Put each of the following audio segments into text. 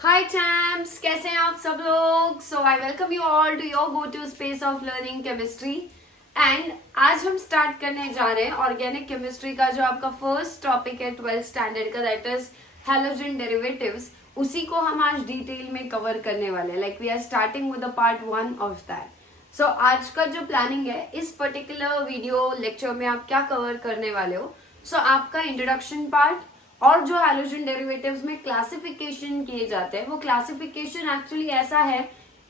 हाय champs, कैसे हैं आप सब लोग। So I welcome you all to your go to space of learning chemistry. And आज हम स्टार्ट करने जा रहे हैं ऑर्गेनिक केमिस्ट्री का जो आपका फर्स्ट टॉपिक है 12th स्टैंडर्ड का, दैट इज हैलोजन डेरिवेटिव्स। उसी को हम आज डिटेल में कवर करने वाले हैं। Like we are starting with the part 1 of that. So आज का जो प्लानिंग है, इस पर्टिकुलर वीडियो लेक्चर में आप क्या कवर करने वाले हो। सो आपका इंट्रोडक्शन पार्ट और जो हैलोजन डेरिवेटिव्स में क्लासिफिकेशन किए जाते हैं, वो क्लासिफिकेशन एक्चुअली ऐसा है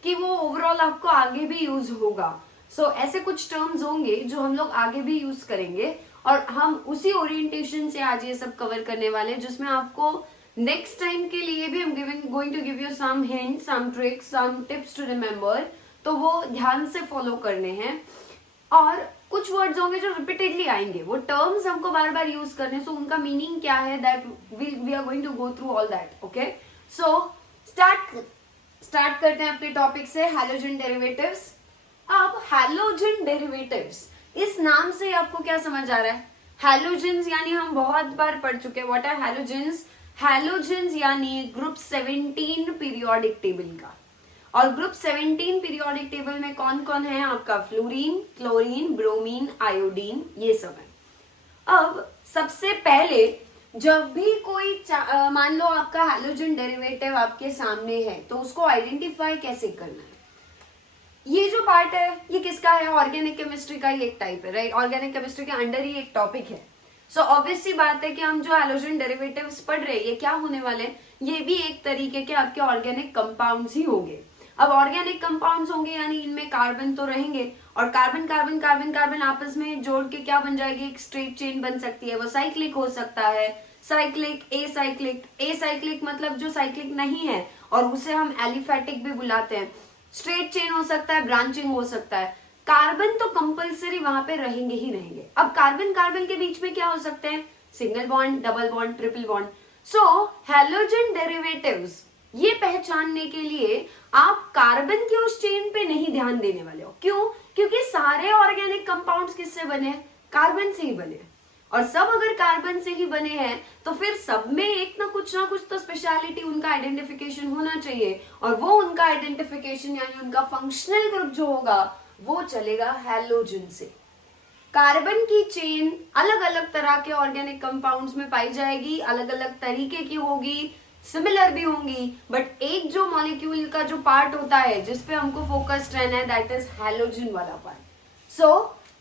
कि वो ओवरऑल आपको आगे भी यूज होगा। सो ऐसे कुछ टर्म्स होंगे जो हम लोग आगे भी यूज करेंगे और हम उसी ओरिएंटेशन से आज ये सब कवर करने वाले हैं, जिसमें आपको नेक्स्ट टाइम के लिए भी हम going to give you some hint, some tricks, some tips to remember. तो वो ध्यान से फॉलो करने हैं। और कुछ वर्ड्स होंगे जो रिपीटेडली आएंगे, वो टर्म्स हमको बार बार यूज करने, सो उनका मीनिंग क्या है, that we are going to go through all that. Okay, so start करते हैं अपने टॉपिक से, हैलोजन डेरिवेटिव्स। अब हैलोजन डेरिवेटिव्स, इस नाम से आपको क्या समझ आ रहा है? हैलोजेंस यानी हम बहुत बार पढ़ चुके हैं। What are halogens? हैलोजेंस यानी ग्रुप 17 पीरियोडिक टेबल का। और ग्रुप 17 पीरियोडिक टेबल में कौन कौन है? आपका फ्लोरीन, क्लोरीन, ब्रोमीन, आयोडीन, ये सब है। अब सबसे पहले जब भी कोई मान लो आपका हैलोजन डेरिवेटिव आपके सामने है, तो उसको आइडेंटिफाई कैसे करना है? ये जो पार्ट है ये किसका है? ऑर्गेनिक केमिस्ट्री का ही एक टाइप है, राइट? ऑर्गेनिक केमिस्ट्री के अंडर ही एक टॉपिक है। सो ऑब्वियस सी बात है कि हम जो हैलोजन डेरिवेटिव्स पढ़ रहे हैं, ये क्या होने वाले हैं? ये भी एक तरीके के आपके ऑर्गेनिक कंपाउंड्स ही होंगे। अब ऑर्गेनिक कंपाउंड्स होंगे यानी इनमें कार्बन तो रहेंगे, और कार्बन कार्बन कार्बन कार्बन आपस में जोड़ के क्या बन जाएगी? एक स्ट्रेट चेन बन सकती है। वो साइक्लिक हो सकता है, साइक्लिक, ए साइक्लिक मतलब जो साइक्लिक नहीं है, और उसे हम एलिफेटिक भी बुलाते हैं। स्ट्रेट चेन हो सकता है, ब्रांचिंग हो सकता है। कार्बन तो कंपलसरी वहां पे रहेंगे ही रहेंगे। अब कार्बन कार्बन के बीच में क्या हो सकते हैं? Single bond, double bond, triple bond. So halogen derivatives ये पहचानने के लिए आप कार्बन की उस चेन पे नहीं ध्यान देने वाले हो। क्यों? क्योंकि सारे ऑर्गेनिक कंपाउंड्स किससे बने हैं? कार्बन से ही बने हैं। और सब अगर कार्बन से ही बने हैं तो फिर सब में एक ना कुछ तो स्पेशलिटी, उनका आइडेंटिफिकेशन होना चाहिए। और वो उनका आइडेंटिफिकेशन यानी उनका फंक्शनल ग्रुप जो होगा वो चलेगा हैलोजन से। कार्बन की चेन अलग अलग तरह के ऑर्गेनिक कंपाउंड्स में पाई जाएगी, अलग अलग तरीके की होगी, सिमिलर भी होंगी, बट एक जो मॉलिक्यूल का जो पार्ट होता है जिसपे हमको फोकस्ड रहना है, दैट इज हैलोजन वाला पार्ट। सो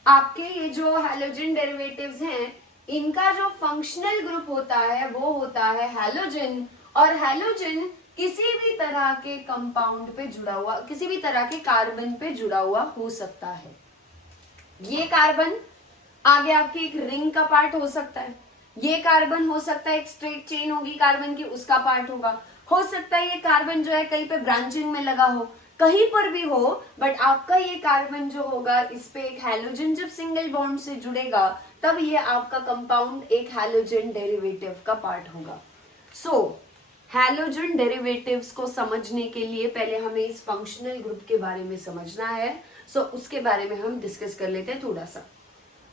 आपके ये जो हैलोजन डेरिवेटिव्स हैं, इनका जो फंक्शनल ग्रुप होता है वो होता है हैलोजन। और हैलोजन किसी भी तरह के कंपाउंड पे जुड़ा हुआ, किसी भी तरह के कार्बन पे जुड़ा हुआ हो सकता है। ये कार्बन आगे आपकी एक रिंग का पार्ट हो सकता है, ये कार्बन हो सकता है एक स्ट्रेट चेन होगी कार्बन की, उसका पार्ट होगा। हो सकता है ये कार्बन जो है कहीं पे ब्रांचिंग में लगा हो, कहीं पर भी हो, बट आपका ये कार्बन जो होगा इस पे एक हैलोजन जब सिंगल बॉन्ड से जुड़ेगा तब ये आपका कंपाउंड एक हैलोजन डेरिवेटिव का पार्ट होगा। सो हैलोजन डेरिवेटिव्स को समझने के लिए पहले हमें इस फंक्शनल ग्रुप के बारे में समझना है। सो उसके बारे में हम डिस्कस कर लेते हैं थोड़ा सा।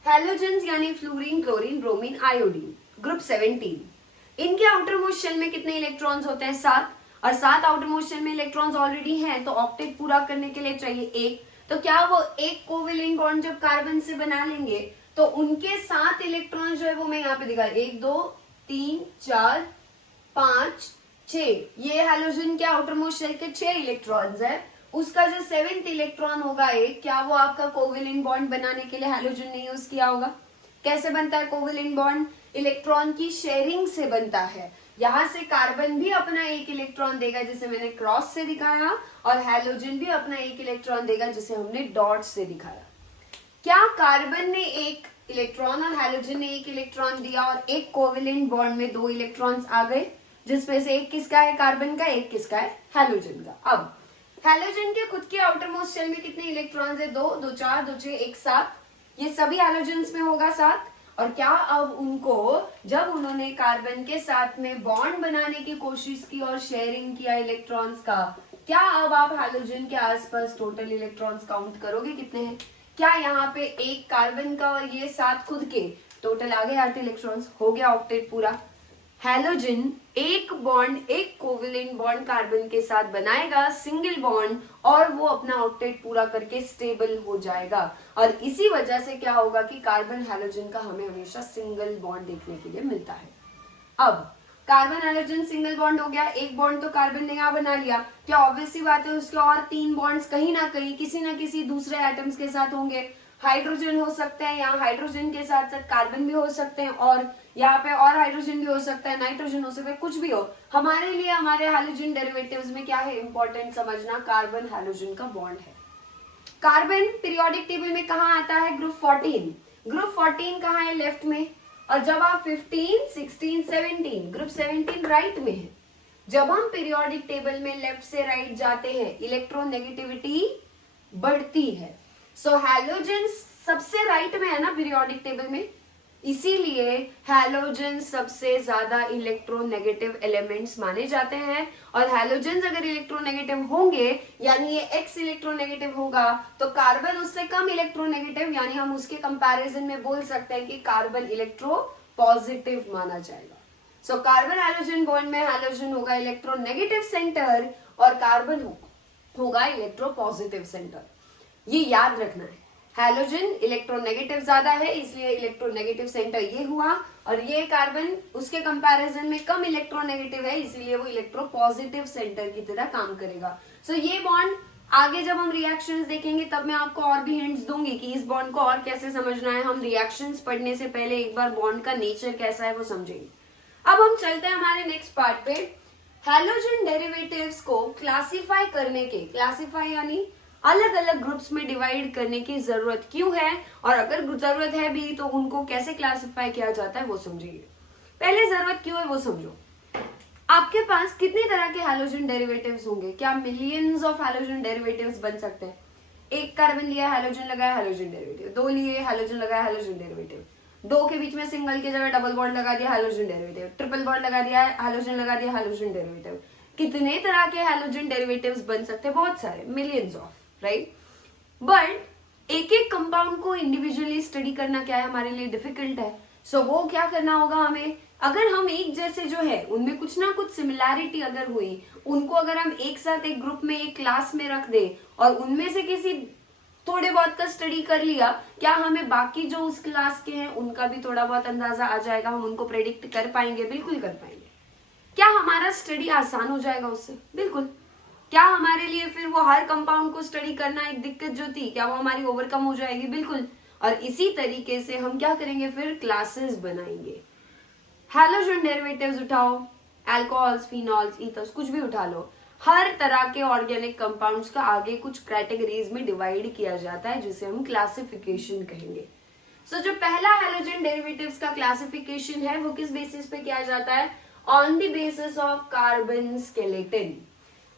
हैलोजेंस यानी fluorine, chlorine, bromine, iodine, group 17। इनके आउटर मोस्ट शेल में कितने इलेक्ट्रॉन्स होते हैं? 7। और 7 आउटर मोस्ट शेल में इलेक्ट्रॉन्स ऑलरेडी हैं, तो ऑक्टेट पूरा करने के लिए चाहिए 1। तो क्या वो एक कोवेलेंट बॉन्ड जब कार्बन से बना लेंगे तो उनके 7 इलेक्ट्रॉन जो है वो मैं यहाँ पे दिखा, 1 2 3 4 5 6, ये हैलोजन के आउटर मोस्ट शेल के 6 इलेक्ट्रॉन्स है। उसका जो 7th इलेक्ट्रॉन होगा एक, क्या वो आपका कोवेलेंट बॉन्ड बनाने के लिए हैलोजन ने यूज किया होगा? कैसे बनता है कोवेलेंट बॉन्ड? इलेक्ट्रॉन की शेयरिंग से बनता है। यहां से कार्बन भी अपना एक इलेक्ट्रॉन देगा जिसे मैंने क्रॉस से दिखाया, और हैलोजन भी अपना एक इलेक्ट्रॉन देगा जिसे हमने डॉट से दिखाया। क्या कार्बन ने एक इलेक्ट्रॉन और हैलोजन ने एक इलेक्ट्रॉन दिया और एक कोवेलेंट बॉन्ड में 2 इलेक्ट्रॉन्स आ गए, जिसमें से एक किसका है? कार्बन का, एक किसका है? हैलोजन का। अब हैलोजन के खुद के आउटर मोस्ट शेल में कितने इलेक्ट्रॉन्स है? 2 2 4 2 6 1 7। ये सभी हैलोजेंस में होगा 7। और क्या अब उनको जब उन्होंने कार्बन के साथ में बॉन्ड बनाने की कोशिश की और शेयरिंग किया इलेक्ट्रॉन्स का, क्या अब आप हैलोजन के आसपास टोटल इलेक्ट्रॉन्स काउंट करोगे कितने हैं? क्या यहाँ पे एक कार्बन का और ये 7 खुद के, टोटल आ गए 8 इलेक्ट्रॉन्स, हो गया ऑक्टेट पूरा। हैलोजन एक बॉन्ड, एक कोवेलेंट बॉन्ड कार्बन के साथ बनाएगा, सिंगल बॉन्ड, और वो अपना ऑक्टेट पूरा करके स्टेबल हो जाएगा। और इसी वजह से क्या होगा कि कार्बन हैलोजन का हमें हमेशा सिंगल बॉन्ड देखने के लिए मिलता है। अब कार्बन हैलोजन सिंगल बॉन्ड हो गया, एक बॉन्ड तो कार्बन ने यहाँ बना लिया, क्या ऑब्वियस सी बात है उसके और 3 बॉन्ड्स कहीं ना कहीं किसी ना किसी दूसरे एटम्स के साथ होंगे। हाइड्रोजन हो सकते हैं, यहाँ हाइड्रोजन के साथ साथ कार्बन भी हो सकते हैं, और यहाँ पे और हाइड्रोजन भी हो सकता है, नाइट्रोजन हो सकता है, कुछ भी हो। हमारे लिए हमारे हैलोजन डेरिवेटिव्स में क्या है इंपॉर्टेंट समझना, कार्बन हैलोजन का बॉन्ड है। कार्बन पीरियोडिक टेबल में कहाँ आता है, ग्रुप 14। ग्रुप 14 कहाँ है, लेफ्ट में। और जब आप 15, 16, 17, ग्रुप 17 राइट में है। जब हम पीरियोडिक टेबल में लेफ्ट से राइट जाते हैं, इलेक्ट्रोनेगेटिविटी बढ़ती है। सो हैलोजन सबसे राइट में है ना पीरियोडिक टेबल में, इसीलिए हैलोजन सबसे ज्यादा इलेक्ट्रोनेगेटिव एलिमेंट्स माने जाते हैं। और हैलोजन अगर इलेक्ट्रोनेगेटिव होंगे, यानी ये एक्स इलेक्ट्रोनेगेटिव होगा, तो कार्बन उससे कम इलेक्ट्रोनेगेटिव, यानी हम उसके कंपैरिजन में बोल सकते हैं कि कार्बन इलेक्ट्रो पॉजिटिव माना जाएगा। सो कार्बन हैलोजन बॉन्ड में हैलोजन होगा इलेक्ट्रोनेगेटिव सेंटर और कार्बन होगा इलेक्ट्रो पॉजिटिव सेंटर। ये याद रखना है, हैलोजन इलेक्ट्रोनेगेटिव ज्यादा है इसलिए इलेक्ट्रोनेगेटिव सेंटर ये हुआ, और ये कार्बन उसके कंपैरिजन में कम इलेक्ट्रोनेगेटिव है इसलिए वो इलेक्ट्रो पॉजिटिव सेंटर की तरह काम करेगा। सो ये बॉन्ड आगे जब हम रिएक्शंस देखेंगे तब मैं आपको और भी हिंट्स दूंगी कि इस बॉन्ड को और कैसे समझना है। हम रिएक्शंस पढ़ने से पहले एक बार बॉन्ड का नेचर कैसा है वो समझेंगे। अब हम चलते हैं हमारे नेक्स्ट पार्ट पे। हैलोजन डेरिवेटिव्स को क्लासिफाई करने के, क्लासिफाई यानी अलग अलग ग्रुप्स में डिवाइड करने की जरूरत क्यों है, और अगर जरूरत है भी तो उनको कैसे क्लासिफाई किया जाता है वो समझिए। पहले जरूरत क्यों है वो समझो। आपके पास कितने तरह के हैलोजन डेरिवेटिव्स होंगे, क्या मिलियंस ऑफ हैलोजन डेरिवेटिव्स बन सकते हैं। एक कार्बन लिया हैलोजन लगाया हैलोजन डेरिवेटिव, 2 लिए हैलोजन लगाया हैलोजन डेरिवेटिव, 2 के बीच में सिंगल की जगह डबल बॉन्ड लगा दिया हैलोजन डेरिवेटिव, ट्रिपल बॉन्ड लगा दिया हैलोजन लगा दिया हैलोजन डेरिवेटिव। कितने तरह के हैलोजन डेरिवेटिव्स बन सकते हैं, बहुत सारे, मिलियंस ऑफ, राइट। बट एक एक कंपाउंड को इंडिविजुअली स्टडी करना क्या है हमारे लिए डिफिकल्ट है। सो वो क्या करना होगा हमें, अगर हम एक जैसे जो है उनमें कुछ ना कुछ सिमिलैरिटी अगर हुई, उनको अगर हम एक साथ एक ग्रुप में एक क्लास में रख दे और उनमें से किसी थोड़े बहुत का स्टडी कर लिया, क्या हमें बाकी जो उस क्लास के हैं उनका भी थोड़ा बहुत अंदाजा आ जाएगा, हम उनको प्रेडिक्ट कर पाएंगे, बिल्कुल कर पाएंगे। क्या हमारा स्टडी आसान हो जाएगा उससे, बिल्कुल। क्या हमारे लिए फिर वो हर कंपाउंड को स्टडी करना एक दिक्कत जो थी, क्या वो हमारी ओवरकम हो जाएगी, बिल्कुल। और इसी तरीके से हम क्या करेंगे, फिर क्लासेस बनाएंगे। हैलोजन डेरिवेटिव्स उठाओ, अल्कोहल्स, फिनॉल्स, ईथर्स, कुछ भी उठा लो, हर तरह के ऑर्गेनिक कंपाउंड्स का आगे कुछ कैटेगरीज में डिवाइड किया जाता है जिसे हम क्लासिफिकेशन कहेंगे। सो जो पहला हैलोजन डेरिवेटिव्स का क्लासिफिकेशन है वो किस बेसिस पे किया जाता है, on the basis of carbon skeleton.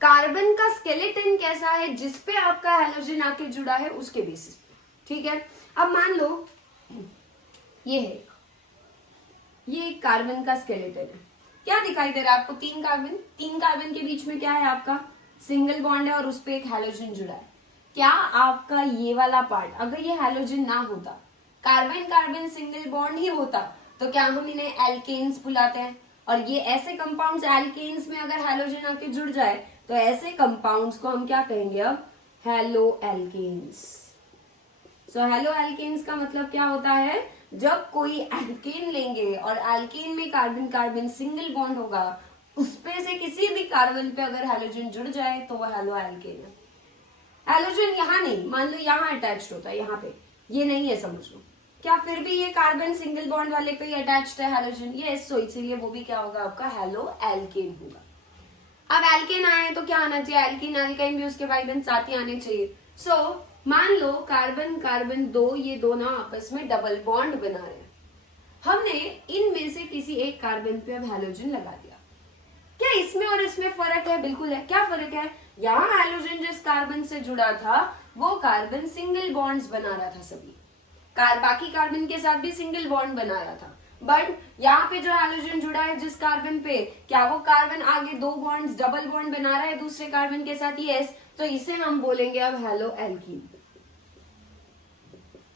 Carbon का स्केलेटन कैसा है जिसपे आपका हैलोजन आके जुड़ा है उसके बेसिस पे, ठीक है। अब मान लो ये है, ये कार्बन का स्केलेटन है, क्या दिखाई दे रहा है आपको, 3 कार्बन, 3 कार्बन के बीच में क्या है आपका सिंगल बॉन्ड है और उस पे एक हैलोजन जुड़ा है। क्या आपका ये वाला पार्ट, अगर ये हैलोजन ना होता, कार्बन कार्बन सिंगल बॉन्ड ही होता, तो क्या हम इन्हें एल्केन्स बुलाते हैं। और ये ऐसे कंपाउंड्स, एल्केन्स में अगर हैलोजन आके जुड़ जाए तो ऐसे कंपाउंड्स को हम क्या कहेंगे अब, halo alkanes. So halo alkanes का मतलब क्या होता है, जब कोई एल्केन लेंगे और एल्केन में कार्बन कार्बन सिंगल बॉन्ड होगा, उसपे से किसी भी कार्बन पे अगर हैलोजन जुड़ जाए तो वो हेलो एल्केन है। हैलोजन यहाँ नहीं, मान लो यहाँ अटैच्ड होता है, यहाँ पे ये नहीं है, समझ लो, क्या फिर भी ये कार्बन सिंगल बॉन्ड वाले पे ही अटैच्ड है हैलोजन, यस। सो इसीलिए वो भी क्या होगा आपका, हेलो एल्केन होगा। अब एल्केन आए तो क्या आना चाहिए, एल्कीन एल्काइन भी उसके बाद साथ ही आने चाहिए। सो मान लो कार्बन कार्बन 2, ये दोनों आपस में डबल बॉन्ड बना रहे हैं, हमने इनमें से किसी एक कार्बन पे अब हैलोजन लगा दिया। क्या इसमें और इसमें फर्क है, बिल्कुल है। क्या फर्क है, यहाँ हैलोजन जिस कार्बन से जुड़ा था वो कार्बन सिंगल बॉन्ड्स बना रहा था सभी, बाकी कार्बन के साथ भी सिंगल बॉन्ड बना रहा था। बट यहाँ पे जो हैलोजन जुड़ा है जिस कार्बन पे, क्या वो कार्बन आगे 2 बॉन्ड्स डबल बॉन्ड बना रहा है दूसरे कार्बन के साथ, यस। तो इसे हम बोलेंगे अब हेलो एल्कीन।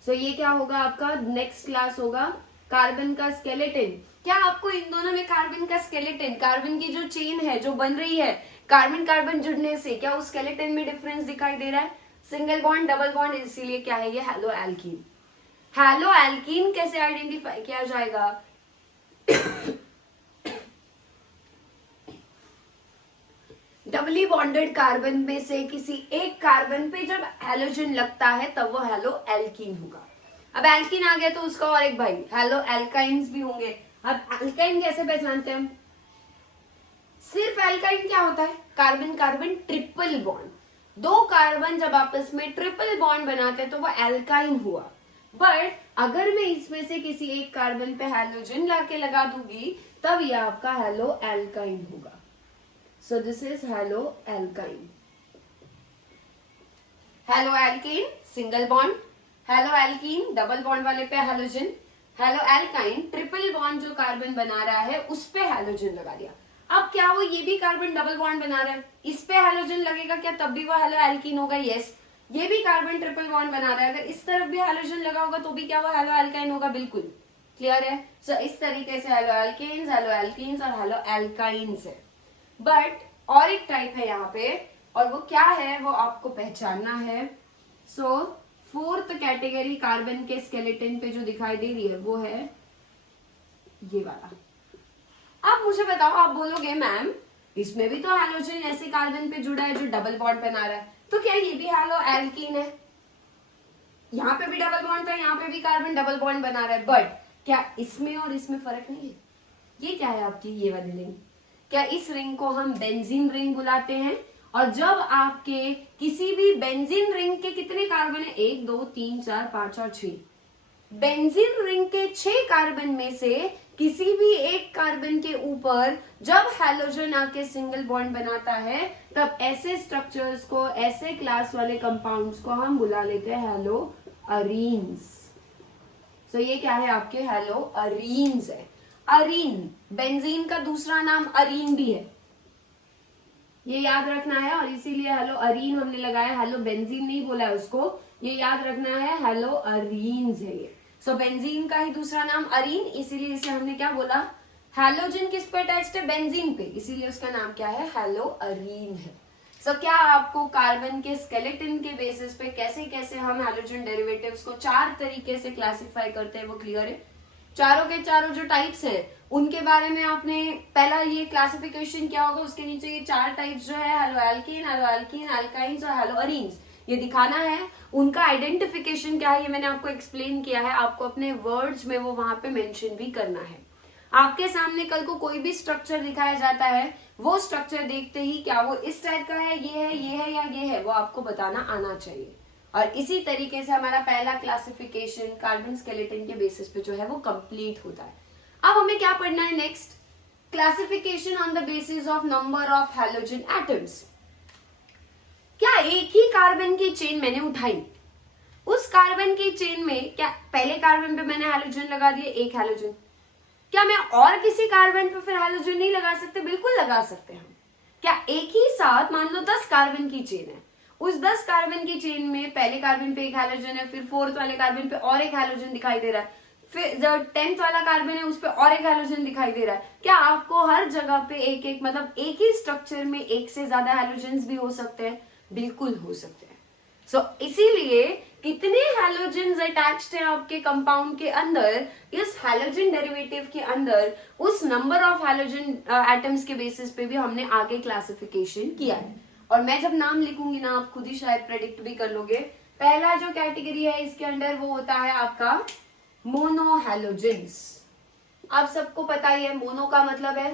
सो ये क्या होगा आपका, नेक्स्ट क्लास होगा कार्बन का स्केलेटन। क्या आपको इन दोनों में कार्बन का स्केलेटन, कार्बन की जो चेन है जो बन रही है कार्बन कार्बन जुड़ने से, क्या उस स्केलेटन में डिफरेंस दिखाई दे रहा है? सिंगल बॉन्ड, डबल बॉन्ड, इसीलिए क्या है ये हैलो एल्कीन। हैलो एल्कीन कैसे आइडेंटिफाई किया जाएगा? डबली बॉन्डेड कार्बन में से किसी एक कार्बन पे जब हैलोजन लगता है तब वो हैलो एल्कीन होगा। अब एल्कीन आ गया तो उसका और एक भाई हैलो एल्काइंस भी होंगे। अब एल्काइन कैसे पहचानते हैं हम? सिर्फ एल्काइन क्या होता है? कार्बन कार्बन ट्रिपल बॉन्ड, दो कार्बन जब आपस में ट्रिपल बॉन्ड बनाते हैं तो वो एल्काइन हुआ। बट अगर मैं इसमें से किसी एक कार्बन पे हैलोजन लाके लगा दूंगी तब ये आपका हैलो एल्काइन होगा। So this is haloalkyne. Haloalkane single bond, haloalkene double bond वाले पे हैलोजन, haloalkyne ट्रिपल बॉन्ड जो कार्बन बना रहा है उस पे हैलोजन लगा दिया। अब क्या वो ये भी कार्बन डबल बॉन्ड बना रहा है, इस पे हैलोजन लगेगा क्या तब भी वो हैलोएल्कीन होगा? यस। ये भी कार्बन ट्रिपल बॉन्ड बना रहा है, अगर इस तरफ भी हैलोजन लगा होगा तो भी क्या वो हैलोएल्काइन होगा? बिल्कुल क्लियर है। सो इस तरीके से हैलोएल्केन्स, हैलोएल्कीन्स और हैलोएल्काइन्स है। बट और एक टाइप है यहाँ पे, और वो क्या है वो आपको पहचानना है। सो फोर्थ कैटेगरी कार्बन के स्केलेटन पे जो दिखाई दे रही है वो है ये वाला। आप मुझे बताओ, आप बोलोगे मैम इसमें भी तो हैलोजन ऐसे कार्बन पे जुड़ा है जो डबल बॉन्ड बना रहा है, तो क्या ये भी हैलोएल्कीन है? यहाँ पे भी डबल बॉन्ड था, यहाँ पे भी कार्बन डबल बॉन्ड बना रहा है, बट क्या इसमें और इसमें फर्क नहीं है? ये क्या है आपकी ये वाली रिंग? क्या इस रिंग को हम बेंजीन रिंग बुलाते हैं? और जब आपके किसी भी बेंजीन रिंग के कितने कार्बन है? 1 2 3 4 5 और 6। बेंजीन रिंग के 6 कार्बन में से किसी भी एक कार्बन के ऊपर जब हैलोजन आके सिंगल बॉन्ड बनाता है तब ऐसे स्ट्रक्चर्स को, ऐसे क्लास वाले कंपाउंड्स को हम बुला लेते हैं हैलोअरीन्स। सो ये क्या है आपके हैलोअरीन्स है। अरीन, बेंजीन का दूसरा नाम अरीन भी है, ये याद रखना है, और इसीलिए हैलोअरीन हमने लगाया, हैलो बेंजीन नहीं बोला है उसको, ये याद रखना है हैलोअरीन्स है ये। सो बेंजीन का ही दूसरा नाम अरीन, इसीलिए इसे हमने क्या बोला? हैलोजन किस पे अटैच्ड है? बेंजीन पे, इसीलिए उसका नाम क्या है? हैलोअरीन है। सो क्या आपको कार्बन के स्केलेटन के बेसिस पे कैसे कैसे हम हैलोजन डेरिवेटिव्स को 4 तरीके से क्लासिफाई करते हैं वो क्लियर है? चारों के चारों जो टाइप्स हैं उनके बारे में आपने पहला ये क्लासिफिकेशन क्या होगा, उसके नीचे ये 4 टाइप्स जो है हैलोएल्कीन, हैलोएल्कीन, एल्काइंस और हैलोअरीन्स, ये दिखाना है। उनका आइडेंटिफिकेशन क्या है ये मैंने आपको एक्सप्लेन किया है, आपको अपने वर्ड्स में वो वहां पे मेंशन भी करना है। आपके सामने कल को कोई भी स्ट्रक्चर दिखाया जाता है, वो स्ट्रक्चर देखते ही क्या वो इस टाइप का है, ये है या ये है, वो आपको बताना आना चाहिए। और इसी तरीके से हमारा पहला क्लासिफिकेशन कार्बन स्केलेटन के बेसिस पे जो है वो कंप्लीट होता है। अब हमें क्या पढ़ना है next? Classification on the basis of number of halogen atoms. क्या एक ही कार्बन की चेन मैंने उठाई, उस कार्बन की चेन में क्या पहले कार्बन पे मैंने हैलोजन लगा दिए, एक हैलोजन, क्या मैं और किसी कार्बन पे फिर हैलोजन नहीं लगा सकते? बिल्कुल लगा सकते हैं हम। क्या एक ही साथ मान लो 10 कार्बन की चेन है, उस 10 कार्बन की चेन में पहले कार्बन पे एक हैलोजन है, फिर 4th वाले कार्बन पे और एक हैलोजन दिखाई दे रहा है, फिर जो 10th वाला कार्बन है उस पे और एक हैलोजन दिखाई दे रहा है, क्या आपको हर जगह पे एक एक मतलब एक ही स्ट्रक्चर में एक से ज्यादा हैलोजन्स भी हो सकते हैं? बिल्कुल हो सकते हैं। सो इसीलिए कितने हैलोजन्स अटैच्ड हैं आपके कंपाउंड के अंदर, इस हैलोजन डेरिवेटिव के अंदर, उस नंबर ऑफ हैलोजन एटम्स के बेसिस पे भी हमने आगे क्लासिफिकेशन किया है। और मैं जब नाम लिखूंगी ना आप खुद ही शायद प्रेडिक्ट भी कर लोगे। पहला जो कैटेगरी है इसके अंदर वो होता है आपका मोनोहैलोजन्स। आप सबको पता ही है मोनो का मतलब है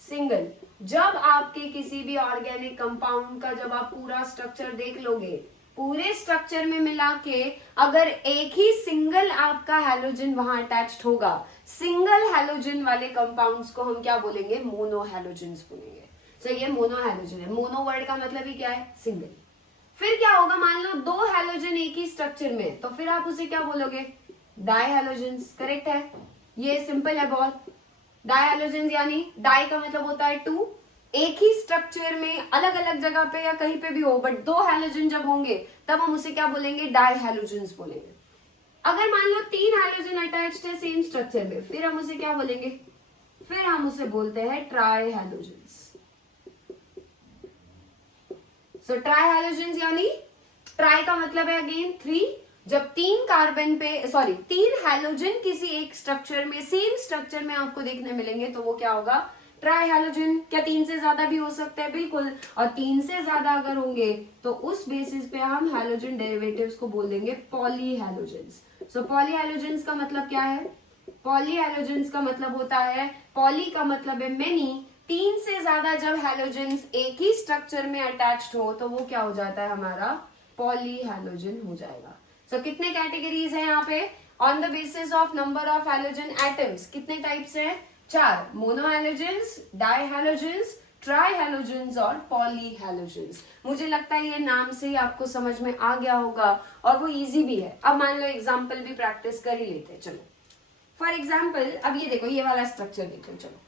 सिंगल। जब आपके किसी भी ऑर्गेनिक कंपाउंड का जब आप पूरा स्ट्रक्चर देख लोगे, पूरे स्ट्रक्चर में मिला के अगर एक ही सिंगल आपका हैलोजन वहां अटैच्ड होगा, सिंगल हैलोजन वाले कंपाउंड्स को हम क्या बोलेंगे? मोनोहैलोजन्स बोलेंगे। तो ये मोनोहैलोजन है। मोनो वर्ड का मतलब ही क्या है? सिंगल। फिर क्या होगा, मान लो 2 हैलोजन एक ही स्ट्रक्चर में, तो फिर आप उसे क्या बोलोगे? डायहैलोजन्स। करेक्ट है, ये सिंपल है बहुत। डायहैलोजन्स यानी डाई का मतलब होता है 2, एक ही स्ट्रक्चर में अलग अलग जगह पे या कहीं पे भी हो, बट 2 हैलोजन जब होंगे तब हम उसे क्या बोलेंगे? डायहैलोजन्स बोलेंगे। अगर मान लो 3 हाइड्रोजन अटैच्ड है सेम स्ट्रक्चर में, फिर हम उसे क्या बोलेंगे? फिर हम उसे बोलते हैं try hydrogens. So try hydrogens यानी ट्राई का मतलब है अगेन 3। जब 3 कार्बन पे 3 हाइड्रोजन किसी एक स्ट्रक्चर में सेम स्ट्रक्चर में आपको देखने मिलेंगे तो वो क्या होगा? Try hydrogen. क्या 3 से ज्यादा भी हो सकते हैं? बिल्कुल। और 3 से ज्यादा अगर होंगे तो उस बेसिस पे हम हाइड्रोजन डेरिवेटिव्स को बोल देंगे पॉली हाइड्रोजन्स। सो पॉली हाइड्रोजन्स का मतलब क्या है? पॉली हाइड्रोजन्स का मतलब होता है, पॉली का मतलब है मेनी, 3 से ज्यादा जब हाइड्रोजन्स एक ही स्ट्रक्चर में अटैच्ड हो तो वो क्या हो जाता है? हमारा पॉली हाइड्रोजन हो जाएगा। सो कितने कैटेगरीज है यहाँ पे? On the basis of number of hydrogen atoms कितने टाइप्स है? 4। Mono hydrogens, di hydrogens, tri hydrogens और पॉली हाइड्रोजन्स। मुझे लगता है ये नाम से ही आपको समझ में आ गया होगा और वो इजी भी है। अब मान लो एग्जाम्पल भी प्रैक्टिस कर ही लेते हैं। चलो फॉर एग्जाम्पल अब ये देखो, ये वाला स्ट्रक्चर देखो। चलो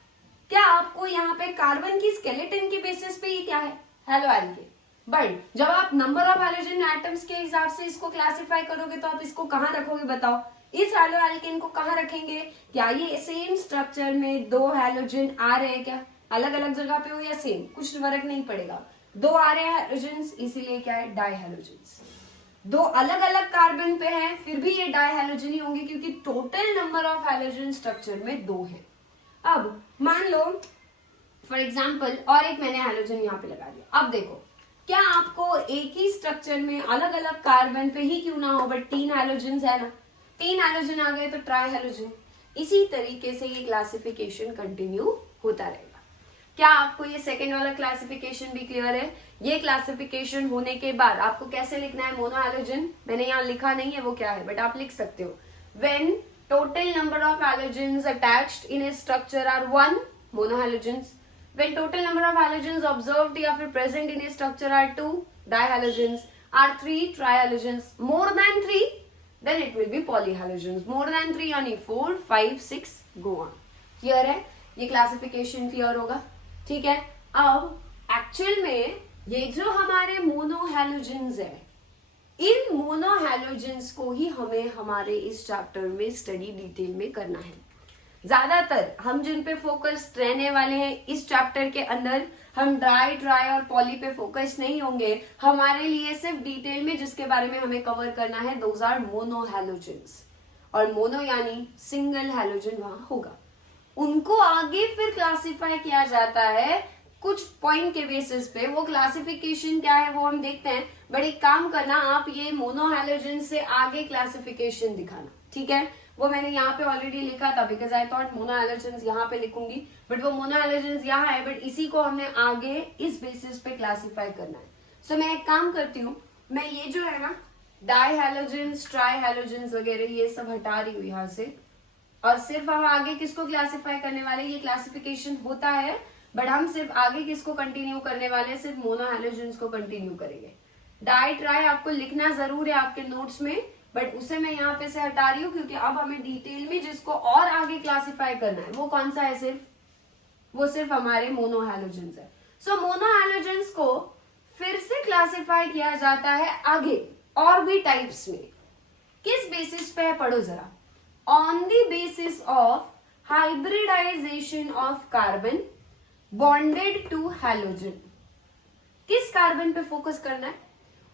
क्या आपको यहाँ पे कार्बन की स्केलेटन के बेसिस पे ये क्या है? Halo alkane. बट जब आप नंबर ऑफ हाइड्रोजन एटम्स के हिसाब से इसको क्लासिफाई करोगे तो आप इसको कहाँ रखोगे बताओ? इस हेलो एल्केन को कहाँ रखेंगे? क्या ये सेम स्ट्रक्चर में 2 हाइड्रोजन आ रहे हैं क्या? अलग अलग जगह पे हो या सेम, कुछ फर्क नहीं पड़ेगा। 2 आ रहे हैं हाइड्रोजन, इसीलिए क्या है? Di hydrogen. 2 अलग अलग कार्बन पे हैं फिर भी ये डाई हाइड्रोजन ही होंगे क्योंकि total number of hydrogen structure में 2 है। अब मान लो फॉर एग्जाम्पल और एक मैंने हाइड्रोजन यहाँ पे लगा दिया। अब देखो क्या आपको एक ही स्ट्रक्चर में अलग अलग कार्बन पे ही क्यों ना हो बट 3 हाइड्रोजन है ना, 3 हाइड्रोजन आ गए तो ट्राई हाइड्रोजन। इसी तरीके से ये क्लासिफिकेशन कंटिन्यू होता रहेगा। क्या आपको ये सेकेंड वाला क्लासिफिकेशन भी क्लियर है? ये क्लासिफिकेशन होने के बाद आपको कैसे लिखना है? मोनो हाइड्रोजन मैंने यहाँ लिखा नहीं है वो क्या है, बट आप लिख सकते हो when total number of hydrogens attached in a structure are 1 mono hydrogens, when total number of halogens observed या फिर present in a structure are 2 dihalogens, are 3 trihalogens, more than 3 then it will be polyhalogens, more than 3 यानी 4, 5, 6 go on। Clear है? ये classification clear होगा, ठीक है। अब actual में ये जो हमारे मोनोहैलोजेंस है, इन मोनोहैलोजेंस को ही हमें हमारे इस चैप्टर में स्टडी डिटेल में करना है। ज्यादातर हम जिन पे फोकस रहने वाले हैं इस चैप्टर के अंदर, हम डाई ट्राई और पॉली पे फोकस नहीं होंगे। हमारे लिए सिर्फ डिटेल में जिसके बारे में हमें कवर करना है दोज आर मोनोहैलोजेंस, और मोनो यानी सिंगल हैलोजन वहां होगा। उनको आगे फिर क्लासिफाई किया जाता है कुछ पॉइंट के बेसिस पे। वो क्लासिफिकेशन क्या है वो हम देखते हैं, बट एक काम करना, आप ये मोनोहैलोजन से आगे क्लासिफिकेशन दिखाना, ठीक है। वो मैंने यहाँ पे ऑलरेडी लिखा था बिकॉज आई थॉट मोनोहैलोजेंस यहाँ पे लिखूंगी, बट वो मोनोहैलोजेंस यहाँ है, बट इसी को हमने आगे इस बेसिस पे क्लासिफाई करना है। सो मैं एक काम करती हूँ, मैं ये जो है ना डाई हैलोजेंस, ट्राई हैलोजेंस वगैरह ये सब हटा रही हूँ यहाँ से, और सिर्फ हम आगे किसको क्लासिफाई करने वाले, ये क्लासिफिकेशन होता है बट हम सिर्फ आगे किसको कंटिन्यू करने वाले, सिर्फ मोनोहैलोजेंस को कंटिन्यू करेंगे। डाई ट्राई आपको लिखना जरूर है आपके नोट्स में, बट उसे मैं यहाँ पे से हटा रही हूँ क्योंकि अब हमें डिटेल में जिसको और आगे क्लासिफाई करना है वो कौन सा है, वो सिर्फ हमारे मोनोहैलोजेंस है। सो मोनोहैलोजेंस को फिर से क्लासिफाई किया जाता है आगे और भी टाइप्स में। किस बेसिस पे है पढ़ो जरा, on the basis of hybridisation of carbon bonded to halogen. किस कार्बन पे फोकस करना है,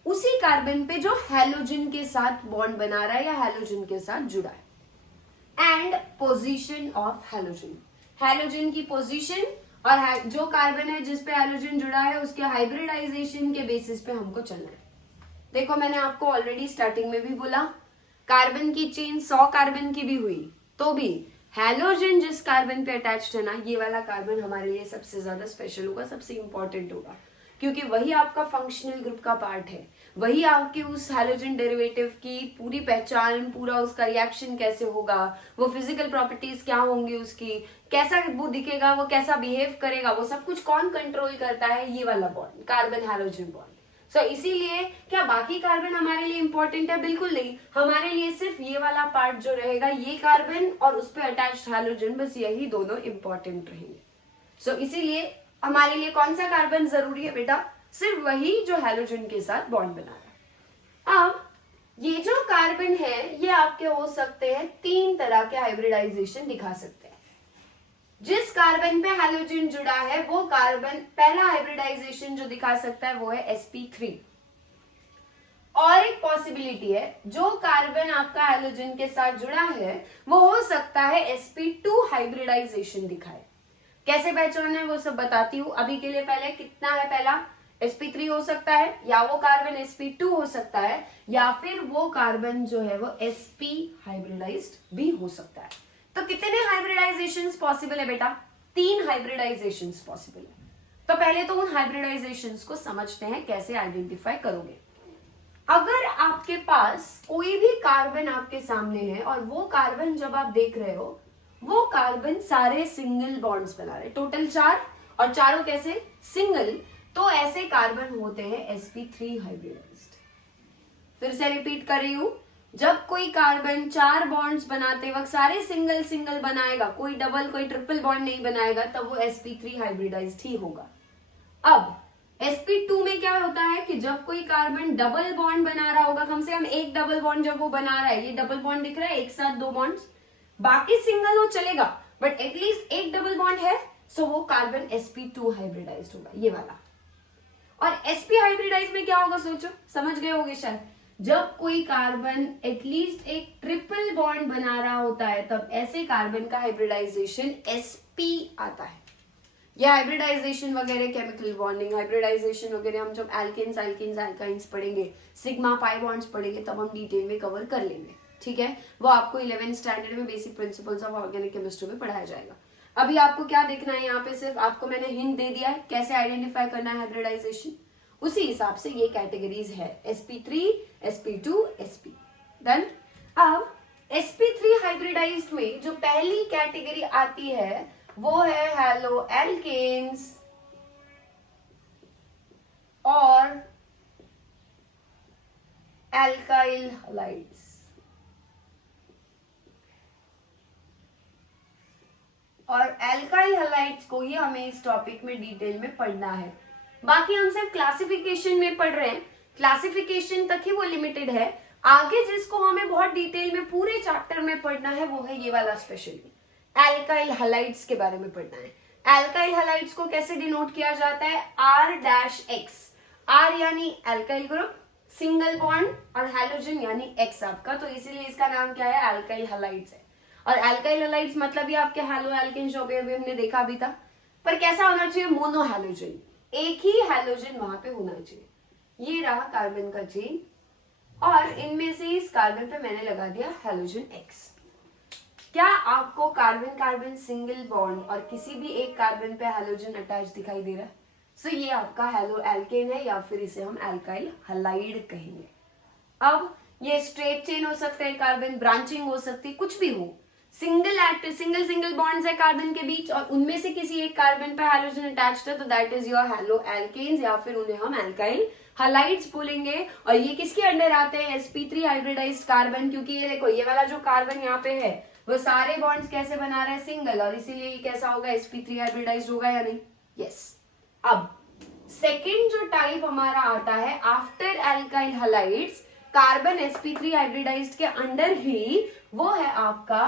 उसी कार्बन पे जो हैलोजन के साथ बॉन्ड बना रहा है या हैलोजन के साथ जुड़ा है। And position of halogen, halogen की पोजीशन और जो कार्बन है जिस पे हैलोजन जुड़ा है उसके हाइब्रिडाइजेशन के बेसिस पे हमको चलना है। देखो मैंने आपको ऑलरेडी स्टार्टिंग में भी बोला, कार्बन की चेन 100 कार्बन की भी हुई तो भी हैलोजन जिस कार्बन पे अटैच्ड है ना, ये वाला कार्बन हमारे लिए सबसे ज्यादा स्पेशल होगा, सबसे इंपॉर्टेंट होगा, क्योंकि वही आपका फंक्शनल ग्रुप का पार्ट है, वही आपके उस हैलोजन डेरिवेटिव की पूरी पहचान, पूरा उसका रिएक्शन कैसे होगा, वो फिजिकल प्रॉपर्टीज क्या होंगी उसकी, कैसा वो दिखेगा, वो कैसा बिहेव करेगा, वो सब कुछ कौन कंट्रोल करता है, ये वाला बॉन्ड, कार्बन हैलोजन बॉन्ड। सो इसीलिए क्या बाकी कार्बन हमारे लिए इंपॉर्टेंट है, बिल्कुल नहीं, हमारे लिए सिर्फ ये वाला पार्ट जो रहेगा, ये कार्बन और उस पर अटैच्ड हैलोजन, बस यही दोनों इंपॉर्टेंट रहेंगे। सो इसीलिए हमारे लिए कौन सा कार्बन जरूरी है बेटा, सिर्फ वही जो हैलोजन के साथ बॉन्ड बना रहा है। अब ये जो कार्बन है ये आपके हो सकते हैं 3 तरह के हाइब्रिडाइजेशन दिखा सकते हैं। जिस कार्बन पे हैलोजन जुड़ा है वो कार्बन पहला हाइब्रिडाइजेशन जो दिखा सकता है वो है sp3। और एक पॉसिबिलिटी है जो कार्बन आपका हैलोजन के साथ जुड़ा है वो हो सकता है sp2 हाइब्रिडाइजेशन दिखाए। कैसे पहचानना है वो सब बताती हूँ। अभी के लिए पहले कितना है, पहला sp3 हो सकता है, या वो कार्बन sp2 हो सकता है, या फिर वो कार्बन जो है वो sp हाइब्रिडाइज्ड भी हो सकता है। तो कितने हाइब्रिडाइजेशंस पॉसिबल है बेटा? 3 हाइब्रिडाइजेशंस पॉसिबल है। तो पहले तो उन हाइब्रिडाइजेशंस को समझते हैं, कैसे आइडेंटिफाई करोगे। अगर आपके पास कोई भी कार्बन आपके सामने है और वो कार्बन जब आप देख रहे हो वो कार्बन सारे सिंगल बॉन्ड्स बना रहे, टोटल 4 और चारों कैसे सिंगल, तो ऐसे कार्बन होते हैं sp3 हाइब्रिडाइज्ड। फिर से रिपीट कर रही हूं, जब कोई कार्बन 4 बॉन्ड्स बनाते वक्त सारे सिंगल सिंगल बनाएगा, कोई डबल कोई ट्रिपल बॉन्ड नहीं बनाएगा, तब वो sp3 हाइब्रिडाइज्ड ही होगा। अब sp2 में क्या होता है कि जब कोई कार्बन डबल बॉन्ड बना रहा होगा, कम से कम एक डबल बॉन्ड जब वो बना रहा है, ये डबल बॉन्ड दिख रहा है, एक साथ 2 बॉन्ड्स, बाकी सिंगल हो चलेगा बट एटलीस्ट एक डबल बॉन्ड है, सो वो कार्बन sp2 हाइब्रिडाइज्ड होगा, ये वाला। और sp हाइब्रिडाइज में क्या होगा सोचो, समझ गए होगे शायद। जब कोई कार्बन एटलीस्ट एक ट्रिपल बॉन्ड बना रहा होता है तब ऐसे कार्बन का हाइब्रिडाइजेशन sp आता है। ये हाइब्रिडाइजेशन वगैरह, केमिकल बॉन्डिंग हाइब्रिडाइजेशन वगैरह हम जब एल्केन्स एल्कीन्स एल्काइंस पढ़ेंगे, सिग्मा पाई बॉन्ड्स पढ़ेंगे, तब हम डिटेल में कवर कर लेंगे, ठीक है। वो आपको 11th स्टैंडर्ड में basic principles of organic chemistry में पढ़ाया जाएगा। अभी आपको क्या देखना है, यहाँ पे सिर्फ आपको मैंने हिंट दे दिया है कैसे आइडेंटिफाई करना है हाइब्रिडाइजेशन, उसी हिसाब से ये कैटेगरीज है sp3 sp2 sp। देन अब sp3 हाइब्रिडाइज्ड में जो पहली कैटेगरी आती है वो है हैलो एल्केन्स और एल्काइल हलाइड्स। और एल्काइल हलाइड्स को ही हमें इस टॉपिक में डिटेल में पढ़ना है। बाकी हम सिर्फ क्लासिफिकेशन में पढ़ रहे हैं, क्लासिफिकेशन तक ही वो लिमिटेड है। आगे जिसको हमें बहुत डिटेल में पूरे चैप्टर में पढ़ना है वो है ये वाला, स्पेशली एल्काइल हलाइड्स के बारे में पढ़ना है। एल्काइल हलाइड्स को कैसे डिनोट किया जाता है, R-X। R यानी एल्काइल ग्रुप, सिंगल बॉन्ड, और हैलोजन यानी X आपका, तो इसीलिए इसका नाम क्या है, एल्काइल हलाइड्स है। और एल्काइल हलाइड्स मतलब ही आपके हैलो एल्केन जो भी हमने देखा भी था, पर कैसा होना चाहिए, मोनो हैलोजन, एक ही हैलोजन वहां पे होना चाहिए। ये रहा कार्बन का चेन और इनमें से इस कार्बन पे मैंने लगा दिया हैलोजन X। क्या आपको कार्बन कार्बन सिंगल बॉन्ड और किसी भी एक कार्बन पे हैलोजन अटैच दिखाई दे रहा है? सो ये आपका हैलो एल्केन है, या फिर इसे हम एल्काइल हलाइड कहेंगे। अब ये स्ट्रेट चेन हो सकता है, कार्बन ब्रांचिंग हो सकती है, कुछ भी हो, सिंगल बॉन्ड्स है कार्बन के बीच और उनमें से किसी एक कार्बन पे हैलोजन अटैच्ड है, तो that is your halo alkanes, या फिर उन्हें हम एल्काइल हलाइड्स बोलेंगे। और ये किसके अंडर आते हैं, sp3 हाइब्रिडाइज्ड कार्बन, क्योंकि ये देखो ये वाला जो कार्बन यहाँ पे है वो सारे बॉन्ड्स कैसे बना रहे हैं, सिंगल, और इसीलिए ये कैसा होगा, sp3 हाइब्रिडाइज्ड होगा या नहीं, यस। अब सेकेंड जो टाइप हमारा आता है after alkyl halides, carbon sp3 hybridised के अंडर ही, वो है आपका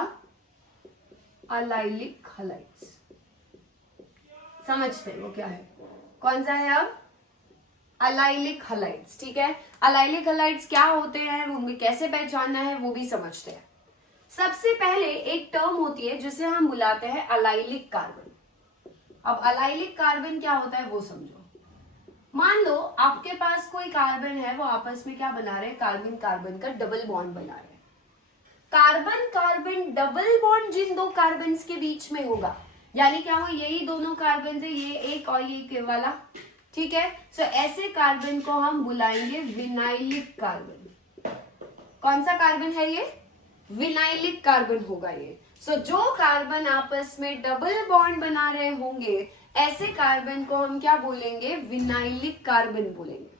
अलाइलिक हलाइड्स। समझते हैं वो क्या है, कौन सा है अब, अलाइलिक हलाइड्स, ठीक है। अलाइलिक हलाइड्स क्या होते हैं, उनमें कैसे पहचानना है वो भी समझते हैं। सबसे पहले एक टर्म होती है जिसे हम बुलाते हैं अलाइलिक कार्बन। अब अलाइलिक कार्बन क्या होता है वो समझो। मान लो आपके पास कोई कार्बन है, वो आपस में क्या बना रहे हैं, कार्बन कार्बन का डबल बॉन्ड बना रहे हैं। कार्बन कार्बन डबल बॉन्ड जिन दो कार्बन के बीच में होगा, यानी क्या हो, यही दोनों कार्बन है, ये एक और ये वाला, ठीक है। सो ऐसे कार्बन को हम बुलाएंगे विनाइलिक कार्बन। कौन सा कार्बन है ये, विनाइलिक कार्बन होगा ये। सो जो कार्बन आपस में डबल बॉन्ड बना रहे होंगे ऐसे कार्बन को हम क्या बोलेंगे, विनाइलिक कार्बन बोलेंगे।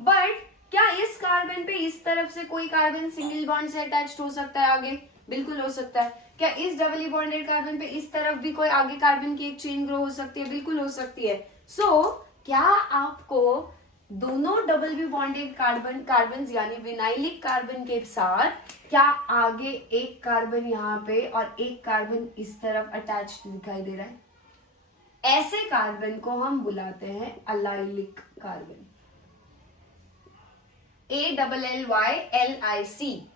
बट क्या इस कार्बन पे इस तरफ से कोई कार्बन सिंगल बॉन्ड से अटैच्ड हो सकता है आगे, बिल्कुल हो सकता है। क्या इस डबली बॉन्डेड कार्बन पे इस तरफ भी कोई आगे कार्बन की एक चेन ग्रो हो सकती है, बिल्कुल हो सकती है। सो क्या आपको दोनों डबल बी बॉन्डेड कार्बन यानी विनाइलिक कार्बन के साथ क्या आगे एक कार्बन यहाँ पे और एक कार्बन इस तरफ अटैच दिखाई दे रहा है, ऐसे कार्बन को हम बुलाते हैं allylic carbon. ALLYLIC,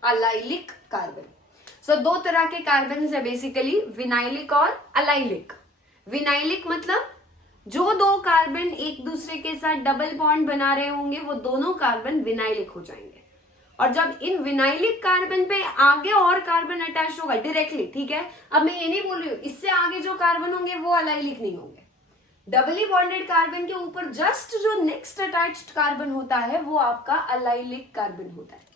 allylic carbon. So दो तरह के कार्बन है बेसिकली, विनाइलिक और अलाइलिक। विनाइलिक मतलब जो दो कार्बन एक दूसरे के साथ डबल बॉन्ड बना रहे होंगे वो दोनों कार्बन विनाइलिक हो जाएंगे। और जब इन विनाइलिक कार्बन पे आगे और कार्बन अटैच होगा डायरेक्टली, ठीक है, अब मैं ये नहीं बोल रही हूं इससे आगे जो कार्बन होंगे वो अलाइलिक नहीं होंगे। डबली बॉन्डेड कार्बन के ऊपर जस्ट जो नेक्स्ट अटैच्ड कार्बन होता है वो आपका अलाइलिक कार्बन होता है।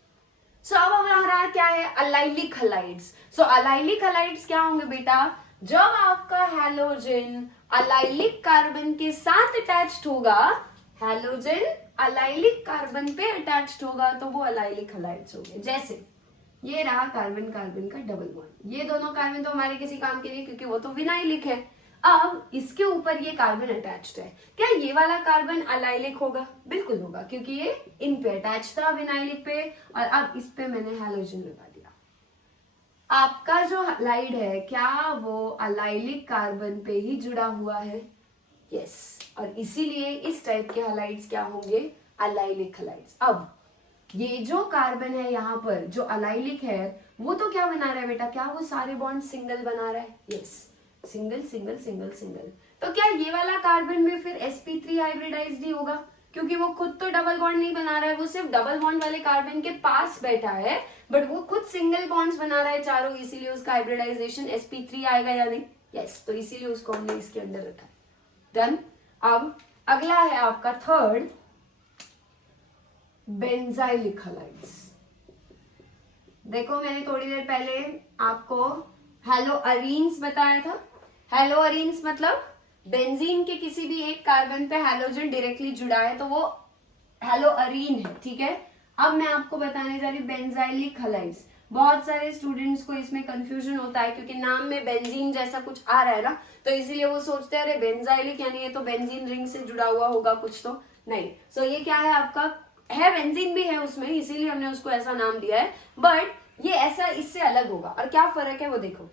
सो अब हमारा क्या है, अलाइलिक हलाइड्स। सो अलाइलिक हलाइड्स क्या होंगे बेटा, जब आपका हैलोजन अलाइलिक कार्बन के साथ अटैच्ड होगा, हैलोजन अलाइलिक कार्बन पे अटैच्ड होगा तो वो अलाइलिक हलाइड्स होंगे। जैसे ये रहा कार्बन कार्बन का डबल बॉन्ड, ये दोनों कार्बन तो हमारे किसी काम के नहीं क्योंकि वो तो विनाइलिक है। अब इसके ऊपर ये कार्बन अटैच्ड है, क्या ये वाला कार्बन अलाइलिक होगा? बिल्कुल होगा, क्योंकि ये इन पे अटैच था विनाइलिक पे, और अब इस पे मैंने हैलोजन लगा दिया। आपका जो हलाइड है क्या वो अलाइलिक कार्बन पे ही जुड़ा हुआ है? यस, और इसीलिए इस टाइप के हलाइड्स क्या होंगे, अलाइलिक हलाइड्स। अब ये जो कार्बन है यहाँ पर जो अलाइलिक है वो तो क्या बना रहा है बेटा, क्या वो सारे बॉन्ड सिंगल बना रहा है? Yes, single single single single. तो क्या ये वाला कार्बन में फिर sp3 हाइब्रिडाइज्ड ही होगा? क्योंकि वो खुद तो डबल बॉन्ड नहीं बना रहा है, वो सिर्फ डबल बॉन्ड वाले कार्बन के पास बैठा है, बट वो खुद सिंगल बॉन्ड्स बना रहा है चारों, इसीलिए उसका हाइब्रिडाइजेशन sp3 आएगा या नहीं? यस, तो इसीलिए उसको हमने इसके अंदर रखा है। डन। अब अगला है आपका थर्ड, बेंजाइलिक हलाइड्स। देखो मैंने थोड़ी देर पहले आपको हैलोअरीन्स बताया था। हैलोअरीन्स मतलब बेंजीन के किसी भी एक कार्बन पे हैलोजन डायरेक्टली जुड़ा है तो वो हैलोअरीन है, ठीक है। अब मैं आपको बताने जा रही हूँ बेंजाइलिक हलाइड्स। बहुत सारे स्टूडेंट्स को इसमें कंफ्यूजन होता है क्योंकि नाम में बेंजीन जैसा कुछ आ रहा है ना, तो इसीलिए वो सोचते हैं अरे बेंजाइलिक यानी ये तो बेंजीन रिंग से जुड़ा हुआ होगा कुछ, तो नहीं। सो ये क्या है आपका, है बेंजीन भी है उसमें, इसीलिए हमने उसको ऐसा नाम दिया है, बट ये ऐसा इससे अलग होगा। और क्या फर्क है वो देखो,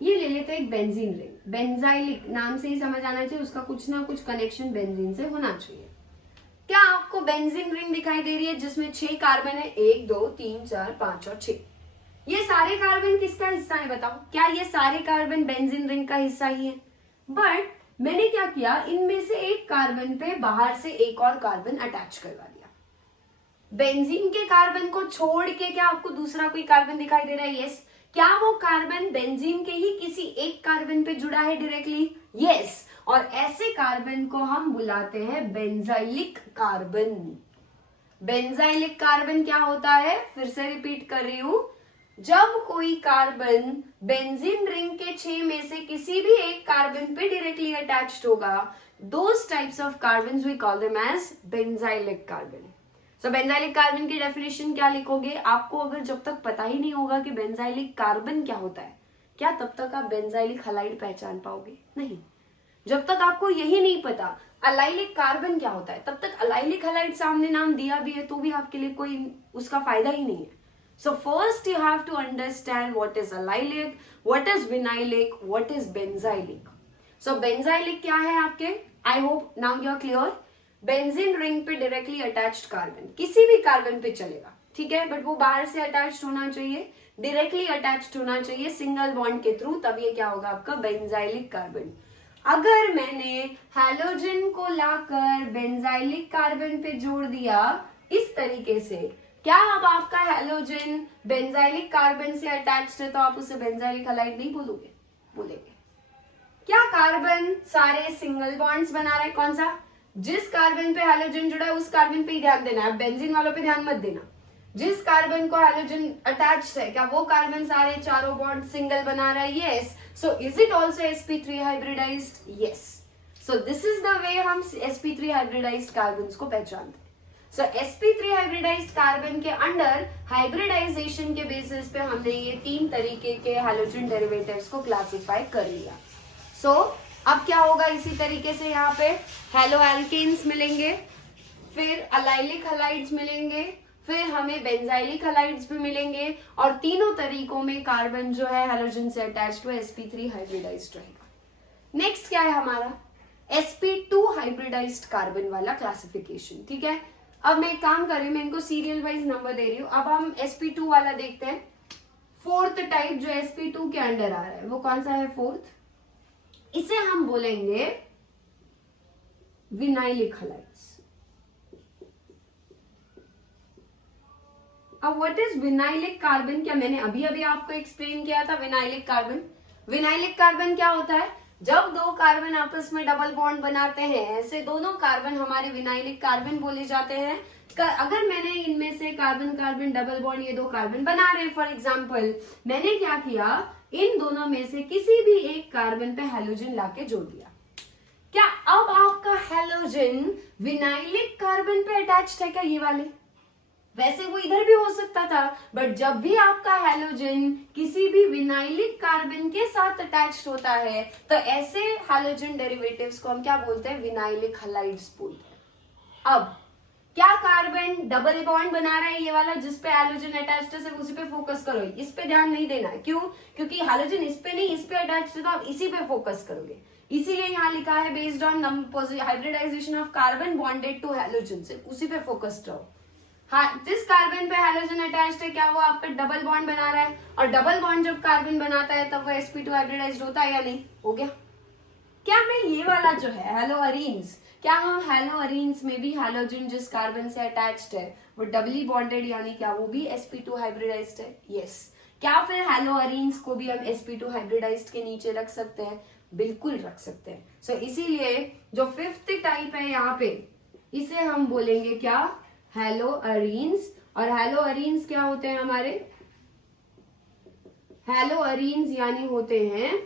ये ले लेते हैं एक बेंजीन रिंग। बेंजाइलिक नाम से ही समझ आना चाहिए उसका कुछ ना कुछ कनेक्शन बेंजीन से होना चाहिए। क्या आपको बेंजीन रिंग दिखाई दे रही है जिसमें 6 कार्बन है, 1 2 3 4 5 और 6। ये सारे कार्बन किसका हिस्सा है बताओ? क्या ये सारे कार्बन बेंजीन रिंग का हिस्सा ही है? बट मैंने क्या किया, इनमें से एक कार्बन पे बाहर से एक और कार्बन अटैच करवा दिया। बेंजीन के कार्बन को छोड़ के क्या आपको दूसरा कोई कार्बन दिखाई दे रहा है? यस। क्या वो कार्बन बेंजीन के ही किसी एक कार्बन पे जुड़ा है डायरेक्टली? यस। और ऐसे कार्बन को हम बुलाते हैं बेंजाइलिक कार्बन। बेंजाइलिक कार्बन क्या होता है, फिर से रिपीट कर रही हूं, जब कोई कार्बन बेंजीन रिंग के 6 में से किसी भी एक कार्बन पे डायरेक्टली अटैच्ड होगा, those types of carbon we call them as benzylic carbon. So benzylic carbon की डेफिनेशन क्या लिखोगे? आपको अगर जब तक पता ही नहीं होगा कि बेंजाइलिक कार्बन क्या होता है, क्या तब तक आप बेंजाइलिक हलाइड पहचान पाओगे? नहीं। जब तक आपको यही नहीं पता अलाइलिक कार्बन क्या होता है, तब तक अलाइलिक हलाइड सामने नाम दिया भी है तो भी आपके लिए कोई उसका फायदा ही नहीं है। So first you have to understand what is allylic, what is vinylic, what is benzylic. So benzylic क्या है आपके, I hope now you are clear. Benzene ring पे डायरेक्टली अटैच्ड कार्बन, किसी भी कार्बन पे चलेगा, ठीक है, बट वो बाहर से अटैच्ड होना चाहिए, डायरेक्टली अटैच्ड होना चाहिए सिंगल बॉन्ड के थ्रू, तब ये क्या होगा आपका बेंजाइलिक कार्बन। अगर मैंने हैलोजन को लाकर बेंजाइलिक कार्बन पे जोड़ दिया इस तरीके से, क्या अब आपका हैलोजन बेंजाइलिक कार्बन से अटैच्ड है तो आप उसे बेंजाइलिक हलाइड नहीं बोलोगे? बोलेंगे। क्या कार्बन सारे सिंगल बॉन्ड्स बना रहे? कौन सा? जिस कार्बन पे हैलोजन जुड़ा है उस कार्बन पे ही ध्यान देना है, बेंजीन वालों पे ध्यान मत देना। जिस कार्बन को हैलोजन अटैच्ड है, क्या वो कार्बन सारे चारों बॉन्ड सिंगल बना रहा है? Yes. So is it also sp3 hybridised? Yes. So this is the way हम sp3 हाइब्रिडाइज्ड कार्बन को पहचानते हैं। सो sp3 हाइब्रिडाइज्ड कार्बन के अंडर हाइब्रिडाइजेशन के बेसिस पे हमने ये 3 तरीके के हैलोजन डेरिवेटिव्स को क्लासिफाई कर लिया। सो अब क्या होगा, इसी तरीके से यहाँ पे हैलो एल्केन्स मिलेंगे, फिर अलाइलिक हलाइड्स मिलेंगे, फिर हमें बेंजाइलिक हलाइड्स भी मिलेंगे, और तीनों तरीकों में कार्बन जो है हैलोजन से अटैच्ड हुआ sp3 हाइब्रिडाइज्ड रहेगा। नेक्स्ट क्या है हमारा sp2 हाइब्रिडाइज्ड कार्बन वाला क्लासिफिकेशन। ठीक है, अब मैं एक काम कर रही हूँ, मैं इनको सीरियल वाइज नंबर दे रही हूँ। अब हम sp2 वाला देखते हैं। फोर्थ टाइप जो sp2 के अंडर आ रहा है वो कौन सा है, फोर्थ, इसे हम बोलेंगे विनाइलिक हलाइड्स। अब व्हाट इज विनाइलिक कार्बन, क्या मैंने अभी अभी आपको एक्सप्लेन किया था विनाइलिक कार्बन। विनाइलिक कार्बन क्या होता है, जब दो कार्बन आपस में डबल बॉन्ड बनाते हैं, ऐसे दोनों कार्बन हमारे विनाइलिक कार्बन बोले जाते हैं। अगर मैंने इनमें से कार्बन कार्बन डबल बॉन्ड ये दो कार्बन बना रहे हैं, फॉर एग्जांपल मैंने क्या किया, इन दोनों में से किसी भी एक कार्बन पे हैलोजन लाके जोड़ दिया, क्या अब आपका हैलोजन विनाइलिक कार्बन पे अटैच्ड है क्या, ये वाले? वैसे वो इधर भी हो सकता था, बट जब भी आपका हैलोजन किसी भी विनाइलिक कार्बन के साथ अटैच्ड होता है तो ऐसे हैलोजन डेरिवेटिव्स को हम क्या बोलते हैं, विनाइलिक हलाइड्स बोलते हैं। अब क्या कार्बन डबल बॉन्ड बना रहा है, ये वाला जिस पे हैलोजन अटैच्ड है, सिर्फ उसी पे फोकस करो, इस पे ध्यान नहीं देना है। क्यों? क्योंकि हैलोजन इस पे नहीं, इस पे अटैच्ड है तो आप इसी पे फोकस करोगे। इसीलिए यहाँ लिखा है based on hybridization of carbon bonded to halogen, सिर्फ उसी पे फोकस्ड रहो। हाँ, जिस कार्बन पे हैलोजन अटैच्ड है क्या वो आपका डबल बॉन्ड बना रहा है, और डबल बॉन्ड जब कार्बन बनाता है तब वो sp2 हाइब्रिडाइज्ड होता है या नहीं, हो गया। क्या मैं ये वाला जो है हेलोअरीन्स, क्या हम हेलोअरीन्स में भी हैलोजन जिस कार्बन से अटैच्ड है वो डबली बॉन्डेड, यानी क्या वो भी sp2 हाइब्रिडाइज्ड है? यस। क्या फिर हेलोअरीन्स को भी हम sp2 हाइब्रिडाइज्ड के नीचे रख सकते हैं? बिल्कुल रख सकते हैं। सो इसीलिए जो फिफ्थ टाइप है यहाँ पे, इसे हम बोलेंगे क्या, हेलोअरीन्स। और हेलोअरीन्स क्या होते हैं हमारे, हेलोअरीन्स यानी होते हैं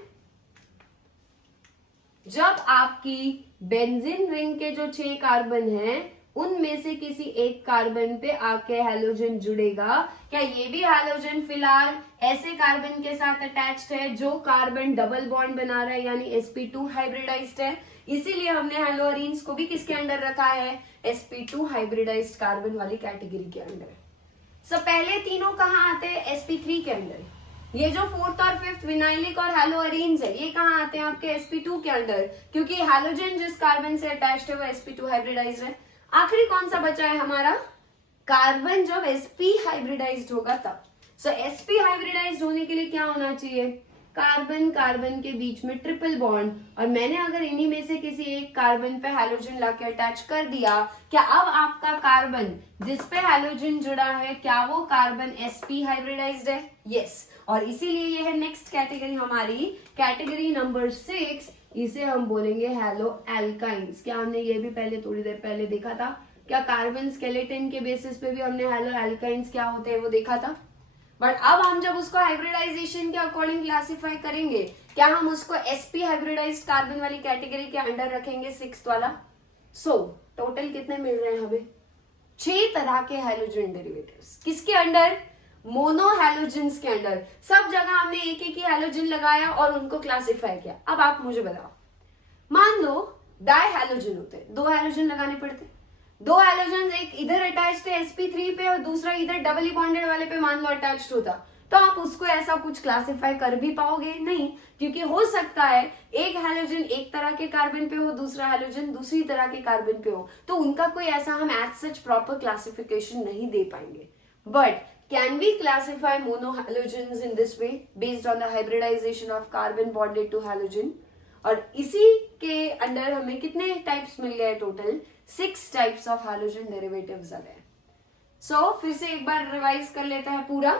जब आपकी बेंजीन रिंग के जो 6 कार्बन हैं उनमें से किसी एक कार्बन पे आके हैलोजन जुड़ेगा। क्या ये भी हैलोजन फिलहाल ऐसे कार्बन के साथ अटैच्ड है जो कार्बन डबल बॉन्ड बना रहा है, यानी sp2 हाइब्रिडाइज्ड है। इसीलिए हमने हेलोअरीन्स को भी किसके अंडर रखा है, sp2 हाइब्रिडाइज्ड कार्बन वाली कैटेगरी के अंडर। सो पहले तीनों कहाँ आते हैं, sp3 के अंदर। ये जो फोर्थ और फिफ्थ विनाइलिक और हेलोअरीन्स है, ये कहाँ आते हैं आपके sp2 के अंदर, क्योंकि हैलोजन जिस कार्बन से अटैच्ड है वो sp2 हाइब्रिडाइज्ड है। आखिरी कौन सा बचा है हमारा, कार्बन जब sp हाइब्रिडाइज्ड होगा तब। सो sp हाइब्रिडाइज्ड होने के लिए क्या होना चाहिए, कार्बन कार्बन के बीच में ट्रिपल बॉन्ड, और मैंने अगर इन्हीं में से किसी एक कार्बन पे हैलोजन लाके अटैच कर दिया, क्या अब आपका कार्बन जिस पे हैलोजन जुड़ा है क्या वो कार्बन sp हाइब्रिडाइज्ड है? यस। और इसीलिए ये है नेक्स्ट कैटेगरी हमारी, कैटेगरी नंबर 6, इसे हम बोलेंगे हेलो एल्काइंस। क्या हमने ये भी पहले थोड़ी देर पहले देखा था, क्या कार्बन स्केलेटन के बेसिस पे भी हमने हेलो एल्काइंस क्या होते हैं वो देखा था। बट अब हम जब उसको हाइब्रिडाइजेशन के अकॉर्डिंग क्लासिफाई करेंगे, क्या हम उसको sp हाइब्रिडाइज्ड कार्बन वाली कैटेगरी के अंडर रखेंगे, 6th वाला। सो टोटल कितने मिल रहे हैं हमें, 6 तरह के हैलोजन डेरिवेटिव्स। किसके अंडर, मोनो हैलोजन्स के अंडर। सब जगह हमने एक एक ही हैलोजन लगाया और उनको क्लासिफाई किया। अब आप मुझे बताओ, मान लो डाई हैलोजन होते हैं, 2 हैलोजन लगाने पड़ते, 2 हैलोजन, एक इधर अटैच्ड है sp3 पे और दूसरा इधर डबली बॉन्डेड वाले पे मान लो अटैच्ड होता, तो आप उसको ऐसा कुछ क्लासिफाई कर भी पाओगे नहीं, क्योंकि हो सकता है एक हैलोजन एक तरह के कार्बन पे हो, दूसरा हैलोजन दूसरी तरह के कार्बन पे हो, तो उनका कोई ऐसा हम एज सच प्रॉपर क्लासिफिकेशन नहीं दे पाएंगे। But can we classify monohalogens in this way based on the hybridization of carbon bonded to halogen? और इसी के अंडर हमें कितने टाइप्स मिल गए, total 6 types of halogen derivatives आ गए। सो फिर से एक बार रिवाइज कर लेते हैं पूरा।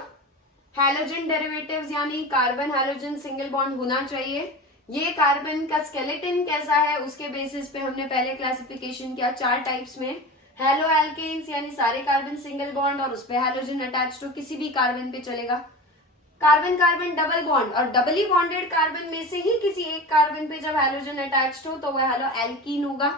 हैलोजन डेरिवेटिव्स यानी कार्बन हैलोजन सिंगल बॉन्ड होना चाहिए, ये कार्बन का स्केलेटन कैसा है उसके बेसिस पे हमने पहले क्लासिफिकेशन किया 4 टाइप्स में। हेलो एल्केन्स यानी सारे कार्बन सिंगल बॉन्ड और उसपे हैलोजन अटैच्ड हो, किसी भी कार्बन पे चलेगा। कार्बन कार्बन डबल बॉन्ड और डबली बॉन्डेड कार्बन में से ही किसी एक कार्बन पे जब हैलोजन अटैच्ड हो तो वह हेलो एल्कीन होगा।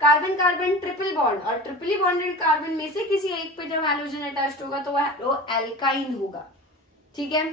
कार्बन कार्बन ट्रिपल बॉन्ड और ट्रिपली बॉन्डेड कार्बन में से किसी एक पे जब हैलोजन अटैच्ड होगा तो वह हेलो एल्काइन होगा। ठीक है,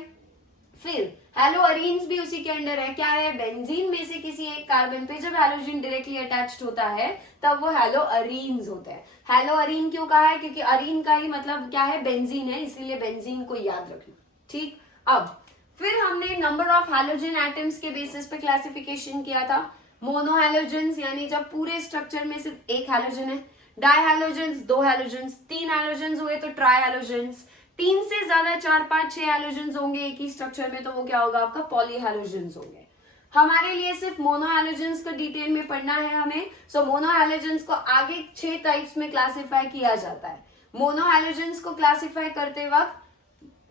फिर हैलोअरीन्स भी उसी के अंडर है। क्या है? बेंजीन में से किसी एक कार्बन पे जब हैलोजन डायरेक्टली अटैच्ड होता है तब वो हैलोअरीन्स होते हैं। हैलोअरीन क्यों कहा है? क्योंकि अरीन का ही मतलब क्या है? बेंजीन है, इसीलिए बेंजीन को याद रखना। ठीक, अब फिर हमने नंबर ऑफ हैलोजन एटम्स के बेसिस पे क्लासिफिकेशन किया था। मोनोहैलोजेंस यानी जब पूरे स्ट्रक्चर में सिर्फ एक हैलोजन है, डायहैलोजेंस दो हैलोजेंस, तीन हैलोजेंस हुए तो ट्राइहैलोजेंस, तीन से ज्यादा 4 5 6 हैलोजेंस होंगे एक ही स्ट्रक्चर में तो वो क्या होगा? आपका पॉलीहैलोजेंस होंगे। हमारे लिए सिर्फ मोनोहैलोजेंस को डिटेल में पढ़ना है हमें। सो मोनोहैलोजेंस को आगे 6 टाइप्स में क्लासिफाई किया जाता है। मोनोहैलोजेंस को क्लासिफाई करते वक्त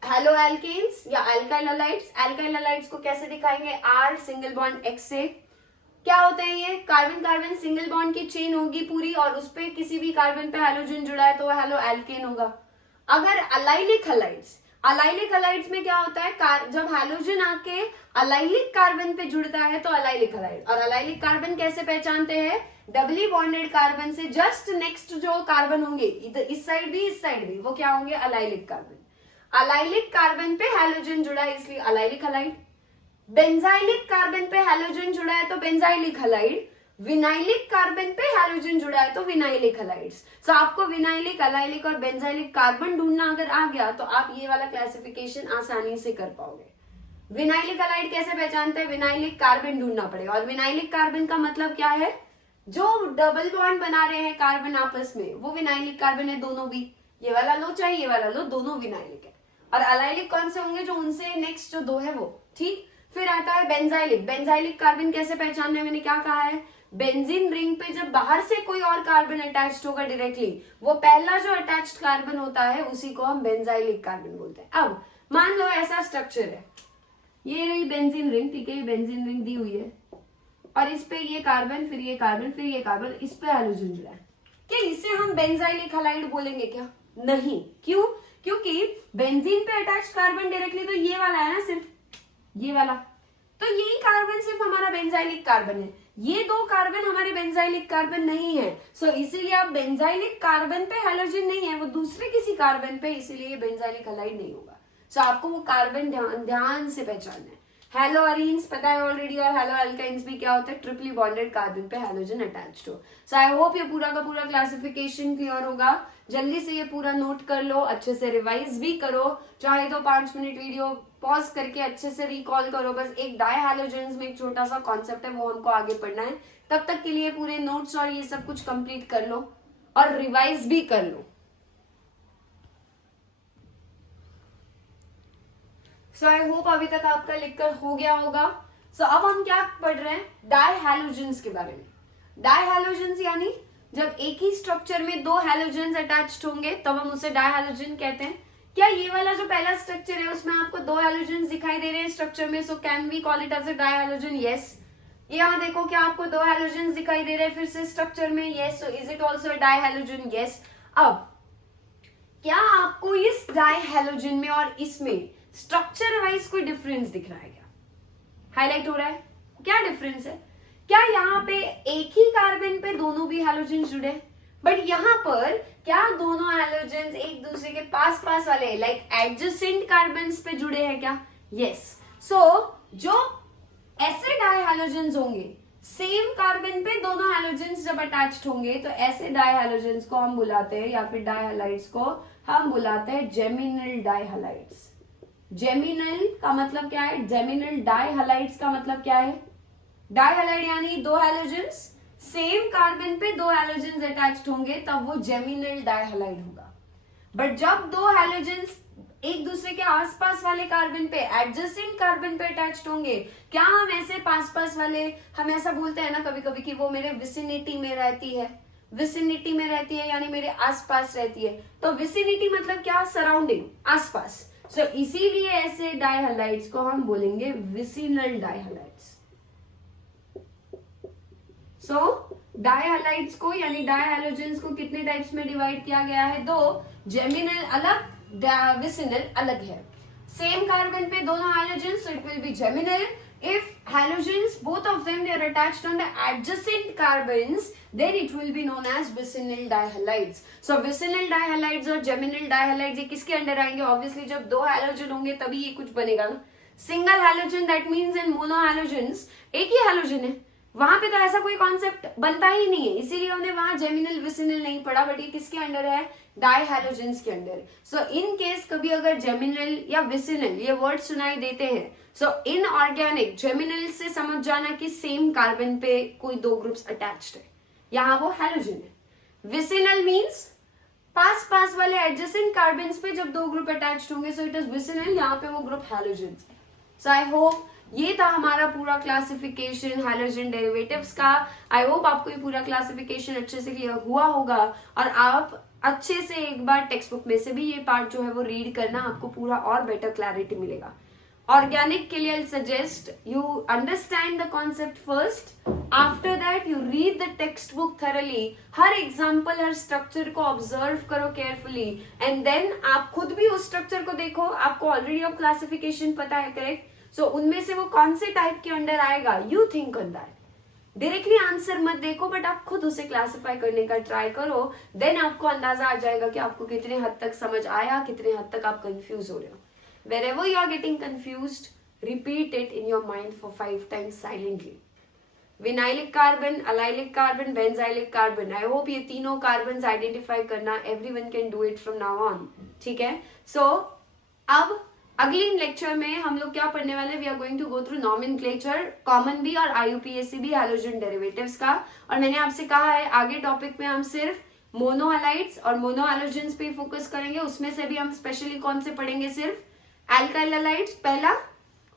हेलो एल्केन्स या अल्काइल हैलाइड्स, अल्काइल हैलाइड्स को कैसे दिखाएंगे? आर सिंगल बॉन्ड एक्स से। क्या होते हैं ये? कार्बन कार्बन सिंगल बॉन्ड की चेन होगी पूरी और उसपे किसी भी कार्बन पे हैलोजन जुड़ा है तो वो हेलो एल्केन होगा। अगर अलाइलिक हैलाइड्स, अलाइलिक हैलाइड्स में क्या होता है? जब हैलोजन आके अलाइलिक कार्बन पे जुड़ता है तो अलाइलिक हैलाइड। और अलाइलिक कार्बन कैसे पहचानते हैं? डबली बॉन्डेड कार्बन से जस्ट नेक्स्ट जो कार्बन होंगे, इस साइड भी इस साइड भी, वो क्या होंगे? Allylic carbon. अलाइलिक कार्बन पे हैलोजन जुड़ा है इसलिए अलाइलिक हैलाइड। बेंजाइलिक कार्बन पे हैलोजन जुड़ा है तो बेंजाइलिक हैलाइड। विनाइलिक कार्बन पे हैलोजन जुड़ा है तो विनाइलिक हैलाइड्स। सो आपको विनाइलिक, अलाइलिक और बेंजाइलिक कार्बन ढूंढना अगर आ गया तो आप ये वाला क्लासिफिकेशन आसानी से कर पाओगे। विनाइलिक हैलाइड कैसे पहचानते हैं? विनाइलिक कार्बन ढूंढना पड़ेगा। और विनाइलिक कार्बन का मतलब क्या है? जो डबल बॉन्ड बना रहे हैं कार्बन आपस में वो विनाइलिक कार्बन है, दोनों भी। ये वाला लो चाहे ये वाला लो, दोनों विनाइलिक है। और अलाइलिक कौन से होंगे? जो उनसे नेक्स्ट जो दो है वो। ठीक, फिर आता है बेंजाइलिक। बेंजाइलिक कार्बन कैसे पहचानना है? मैंने क्या कहा है? बेंजीन रिंग पे जब बाहर से कोई और कार्बन अटैच्ड होगा डायरेक्टली, वो पहला जो अटैच्ड कार्बन होता है उसी को हम बेंजाइलिक कार्बन बोलते हैं। अब मान लो ऐसा स्ट्रक्चर है, ये रही बेंजीन रिंग, ठीक है, ये बेंजीन रिंग दी हुई है और इस पे ये कार्बन, फिर ये कार्बन, फिर ये कार्बन, इस पे हैलोजन जुड़ा है। क्या इसे हम बेंजाइलिक हैलाइड बोलेंगे क्या? नहीं। क्यों? क्योंकि बेंजीन पे अटैच कार्बन डायरेक्टली तो ये वाला है ना, सिर्फ ये वाला, तो यही कार्बन सिर्फ हमारा बेंजाइलिक कार्बन है। ये दो कार्बन हमारे बेंजाइलिक कार्बन नहीं है। सो इसीलिए आप बेंजाइलिक कार्बन पे हैलोजन नहीं है, वो दूसरे किसी कार्बन पे, इसीलिए बेंजाइलिक हैलाइड नहीं होगा। सो आपको वो कार्बन ध्यान से पहचानना है। हैलोअरीन्स पता है ऑलरेडी, और हैलो अल्काइन्स भी क्या होता है? ट्रिपली बॉन्डेड कार्बन पे हैलोजन अटैच्ड हो। सो आई होप ये पूरा का पूरा क्लासिफिकेशन क्लियर होगा। जल्दी से ये पूरा नोट कर लो, अच्छे से रिवाइज भी करो, चाहे तो 5 मिनट वीडियो पॉज करके अच्छे से रिकॉल करो। बस एक डायहैलोजेंस में एक छोटा सा कॉन्सेप्ट है, वो हमको आगे पढ़ना है। तब तक के लिए पूरे नोट्स और ये सब कुछ कंप्लीट कर लो और रिवाइज भी कर लो। सो आई होप अभी तक आपका लिखकर हो गया होगा। सो अब हम क्या पढ़ रहे हैं? डायहैलोजेंस के बारे में। डायहैलोजेंस यानी जब एक ही स्ट्रक्चर में दो हैलोजेंस अटैच्ड होंगे तब हम उसे डायहैलोजन कहते हैं। क्या ये वाला जो पहला स्ट्रक्चर है उसमें आपको दो हैलोजेंस दिखाई दे रहे हैं स्ट्रक्चर में? So can we call it as a dihalogen? Yes. यहाँ देखो क्या आपको दो हैलोजेंस दिखाई दे रहे हैं फिर से स्ट्रक्चर में? Yes. So is it also dihalogen? Yes. अब क्या आपको इस डायहैलोजन में और इसमें स्ट्रक्चर वाइज कोई डिफरेंस दिख रहा है? क्या हाईलाइट हो रहा है? क्या डिफरेंस है? क्या यहाँ पे एक ही कार्बन पे दोनों भी हैलोजन जुड़े, बट यहाँ पर क्या दोनों हैलोजन एक दूसरे के पास पास वाले लाइक एडजेसेंट कार्बन पे जुड़े हैं क्या? यस। सो जो ऐसे डायहैलोजेंस होंगे सेम कार्बन पे दोनों हैलोजेंस जब अटैच्ड होंगे तो ऐसे डायहैलोजेंस को हम बुलाते हैं, या फिर डायहैलाइड्स को हम बुलाते हैं जेमिनल डायहैलाइड्स। जेमिनल का मतलब क्या है? जेमिनल डायहैलाइड्स का मतलब क्या है? डायहैलाइड यानी दो हैलोजेंस सेम कार्बन पे दो हैलोजेंस अटैच्ड होंगे तब वो जेमिनल डायहैलाइड होगा। बट जब दो हैलोजेंस एक दूसरे के आसपास वाले कार्बन पे एडजेसेंट कार्बन पे अटैच्ड होंगे, क्या हम ऐसे पास पास वाले, हम ऐसा बोलते हैं ना कभी कभी कि वो मेरे विसिनिटी में रहती है, विसिनिटी में रहती है यानी मेरे आसपास रहती है। तो विसिनिटी मतलब क्या? सराउंडिंग, आसपास। सो इसीलिए ऐसे डायहैलाइड्स को हम बोलेंगे विसिनल डायहैलाइड्स। सो डायहैलाइड्स को यानी डायहैलोजेंस को कितने टाइप्स में डिवाइड किया गया है? दो। जेमिनल अलग, विसिनल अलग है। सेम कार्बन पे दोनों halogens, so it will be geminal. If halogens, both of them, they are attached on the adjacent carbons, then it will be known as vicinal dihalides. So vicinal dihalides और geminal dihalides ये किसके under आएंगे? Obviously जब दो halogen होंगे तभी ये कुछ बनेगा ना। Single halogen that means in mono halogens एक ही हैलोजन है, वहां पे तो ऐसा कोई कॉन्सेप्ट बनता ही नहीं है, इसीलिए हमने वहां जेमिनल विसिनल नहीं पढ़ा, बट ये किसके अंडर है, डाई हैलोजेंस के अंडर। सो इन केस कभी अगर जेमिनल या विसिनल ये वर्ड सुनाई देते हैं, सो इन ऑर्गेनिक जेमिनल से समझ जाना कि सेम कार्बन पे कोई दो ग्रुप्स अटैच्ड है, यहाँ वो हैलोजन है। विसिनल मीन्स पास पास वाले एडजेसेंट कार्बन्स पे जब दो ग्रुप अटैच्ड होंगे, सो इट इज विसिनल, यहाँ पे वो ग्रुप हैलोजन है। सो आई होप ये था हमारा पूरा क्लासिफिकेशन हैलोजन डेरिवेटिव्स का। आई होप आपको ये पूरा क्लासिफिकेशन अच्छे से क्लियर हुआ होगा और आप अच्छे से एक बार टेक्स्ट बुक में से भी ये पार्ट जो है वो रीड करना, आपको पूरा और बेटर क्लैरिटी मिलेगा। ऑर्गेनिक के लिए I suggest you understand the concept first, after that you read the text book thoroughly, her example her structure को ऑब्जर्व करो केयरफुली, एंड देन आप खुद भी उस स्ट्रक्चर को देखो, आपको ऑलरेडी अब क्लासिफिकेशन पता है, करेक्ट। सो उनमें से वो कौन से टाइप के अंडर आएगा, you think on that, directly answer मत देखो, बट आप खुद उसे क्लासिफाई करने का ट्राई करो, देन आपको अंदाजा आ जाएगा कि आपको कितने हद तक समझ आया, कितने हद तक आप कंफ्यूज हो रहे हो। Wherever you are getting confused, repeat it in your mind for 5 times silently. Vinylic carbon, allylic carbon, benzylic carbon. I hope ये तीनों कार्बन आइडेंटिफाई करना everyone can do it from now on. ठीक है? So अब अगले lecture में हम लोग क्या पढ़ने वाले, we are going to go through nomenclature, common बी और IUPAC भी हैलोजन डेरिवेटिव्स का। और मैंने आपसे कहा है आगे टॉपिक में हम सिर्फ मोनोहैलाइड्स और मोनोहैलोजेंस पे फोकस करेंगे, उसमें से भी हम स्पेशली कौन से पढ़ेंगे, सिर्फ एल्काइल हैलाइड्स पहला,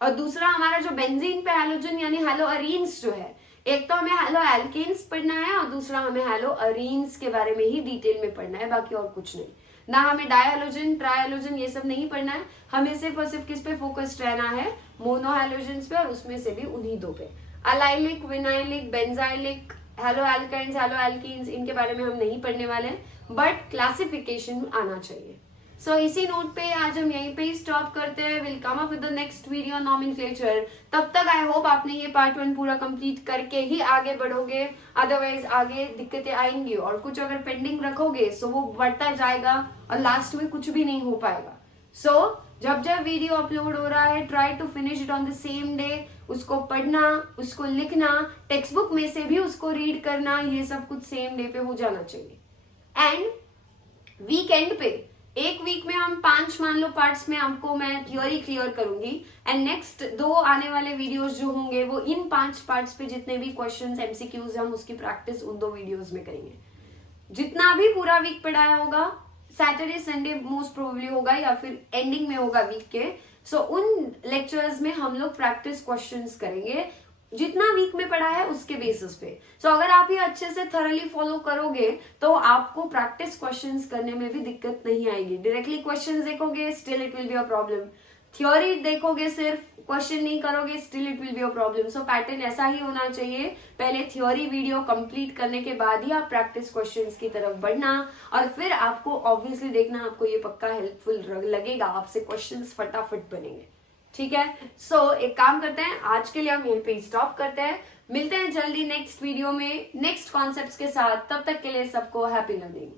और दूसरा हमारा जो बेंजीन पे हैलोजन यानी हैलोअरीन्स जो है, एक तो हमें हैलो एल्केन्स पढ़ना है और दूसरा हमें हैलोअरीन्स के बारे में ही डिटेल में पढ़ना है, बाकी और कुछ नहीं। ना हमें डायहैलोजन ट्रायहैलोजन ये सब नहीं पढ़ना है, हमें सिर्फ और सिर्फ किस पे फोकस्ड रहना है, मोनोहैलोजेंस पे, और उसमें से भी उन्हीं दो पे, allylic, vinylic, benzylic, hello alkynes, hello alkenes, इनके बारे में हम नहीं पढ़ने वाले हैं, बट क्लासिफिकेशन आना चाहिए। सो इसी नोट पे आज हम यहीं पे ही स्टॉप करते हैं। Will come up with the next video nomenclature. तब तक आई होप आपने ये पार्ट 1 पूरा कंप्लीट करके ही आगे बढ़ोगे, अदरवाइज आगे दिक्कतें आएंगी और कुछ अगर पेंडिंग रखोगे सो वो बढ़ता जाएगा और लास्ट में कुछ भी नहीं हो पाएगा। सो जब जब वीडियो अपलोड हो रहा है, try to finish it on the same day, उसको पढ़ना, उसको लिखना, टेक्स्ट बुक में से भी उसको रीड करना, ये सब कुछ सेम डे पे हो जाना चाहिए। एंड वीकेंड पे एक वीक में हम 5 मान लो पार्ट्स में आपको मैं थियोरी क्लियर करूंगी, एंड नेक्स्ट 2 आने वाले वीडियोस जो होंगे वो इन 5 पार्ट्स पे जितने भी क्वेश्चंस MCQs हम उसकी प्रैक्टिस उन 2 वीडियोस में करेंगे। जितना भी पूरा वीक पढ़ाया होगा, सैटरडे संडे मोस्ट प्रोबेबली होगा या फिर एंडिंग में होगा वीक के, सो उन लेक्चर्स में हम लोग प्रैक्टिस क्वेश्चंस करेंगे जितना वीक में पढ़ा है उसके बेसिस पे। सो अगर आप ये अच्छे से थरली फॉलो करोगे तो आपको प्रैक्टिस क्वेश्चंस करने में भी दिक्कत नहीं आएगी। डायरेक्टली क्वेश्चंस देखोगे still it will be a problem, theory देखोगे सिर्फ क्वेश्चन नहीं करोगे still it will be a problem. So pattern ऐसा ही होना चाहिए, पहले थ्योरी वीडियो कंप्लीट करने के बाद ही आप प्रैक्टिस क्वेश्चंस की तरफ बढ़ना, और फिर आपको ऑब्वियसली देखना, आपको ये पक्का हेल्पफुल लगेगा, आपसे क्वेश्चंस फटाफट बनेंगे। ठीक है, सो एक काम करते हैं, आज के लिए हम यहीं पे स्टॉप करते हैं, मिलते हैं जल्दी नेक्स्ट वीडियो में नेक्स्ट कॉन्सेप्ट्स के साथ। तब तक के लिए सबको हैप्पी लर्निंग।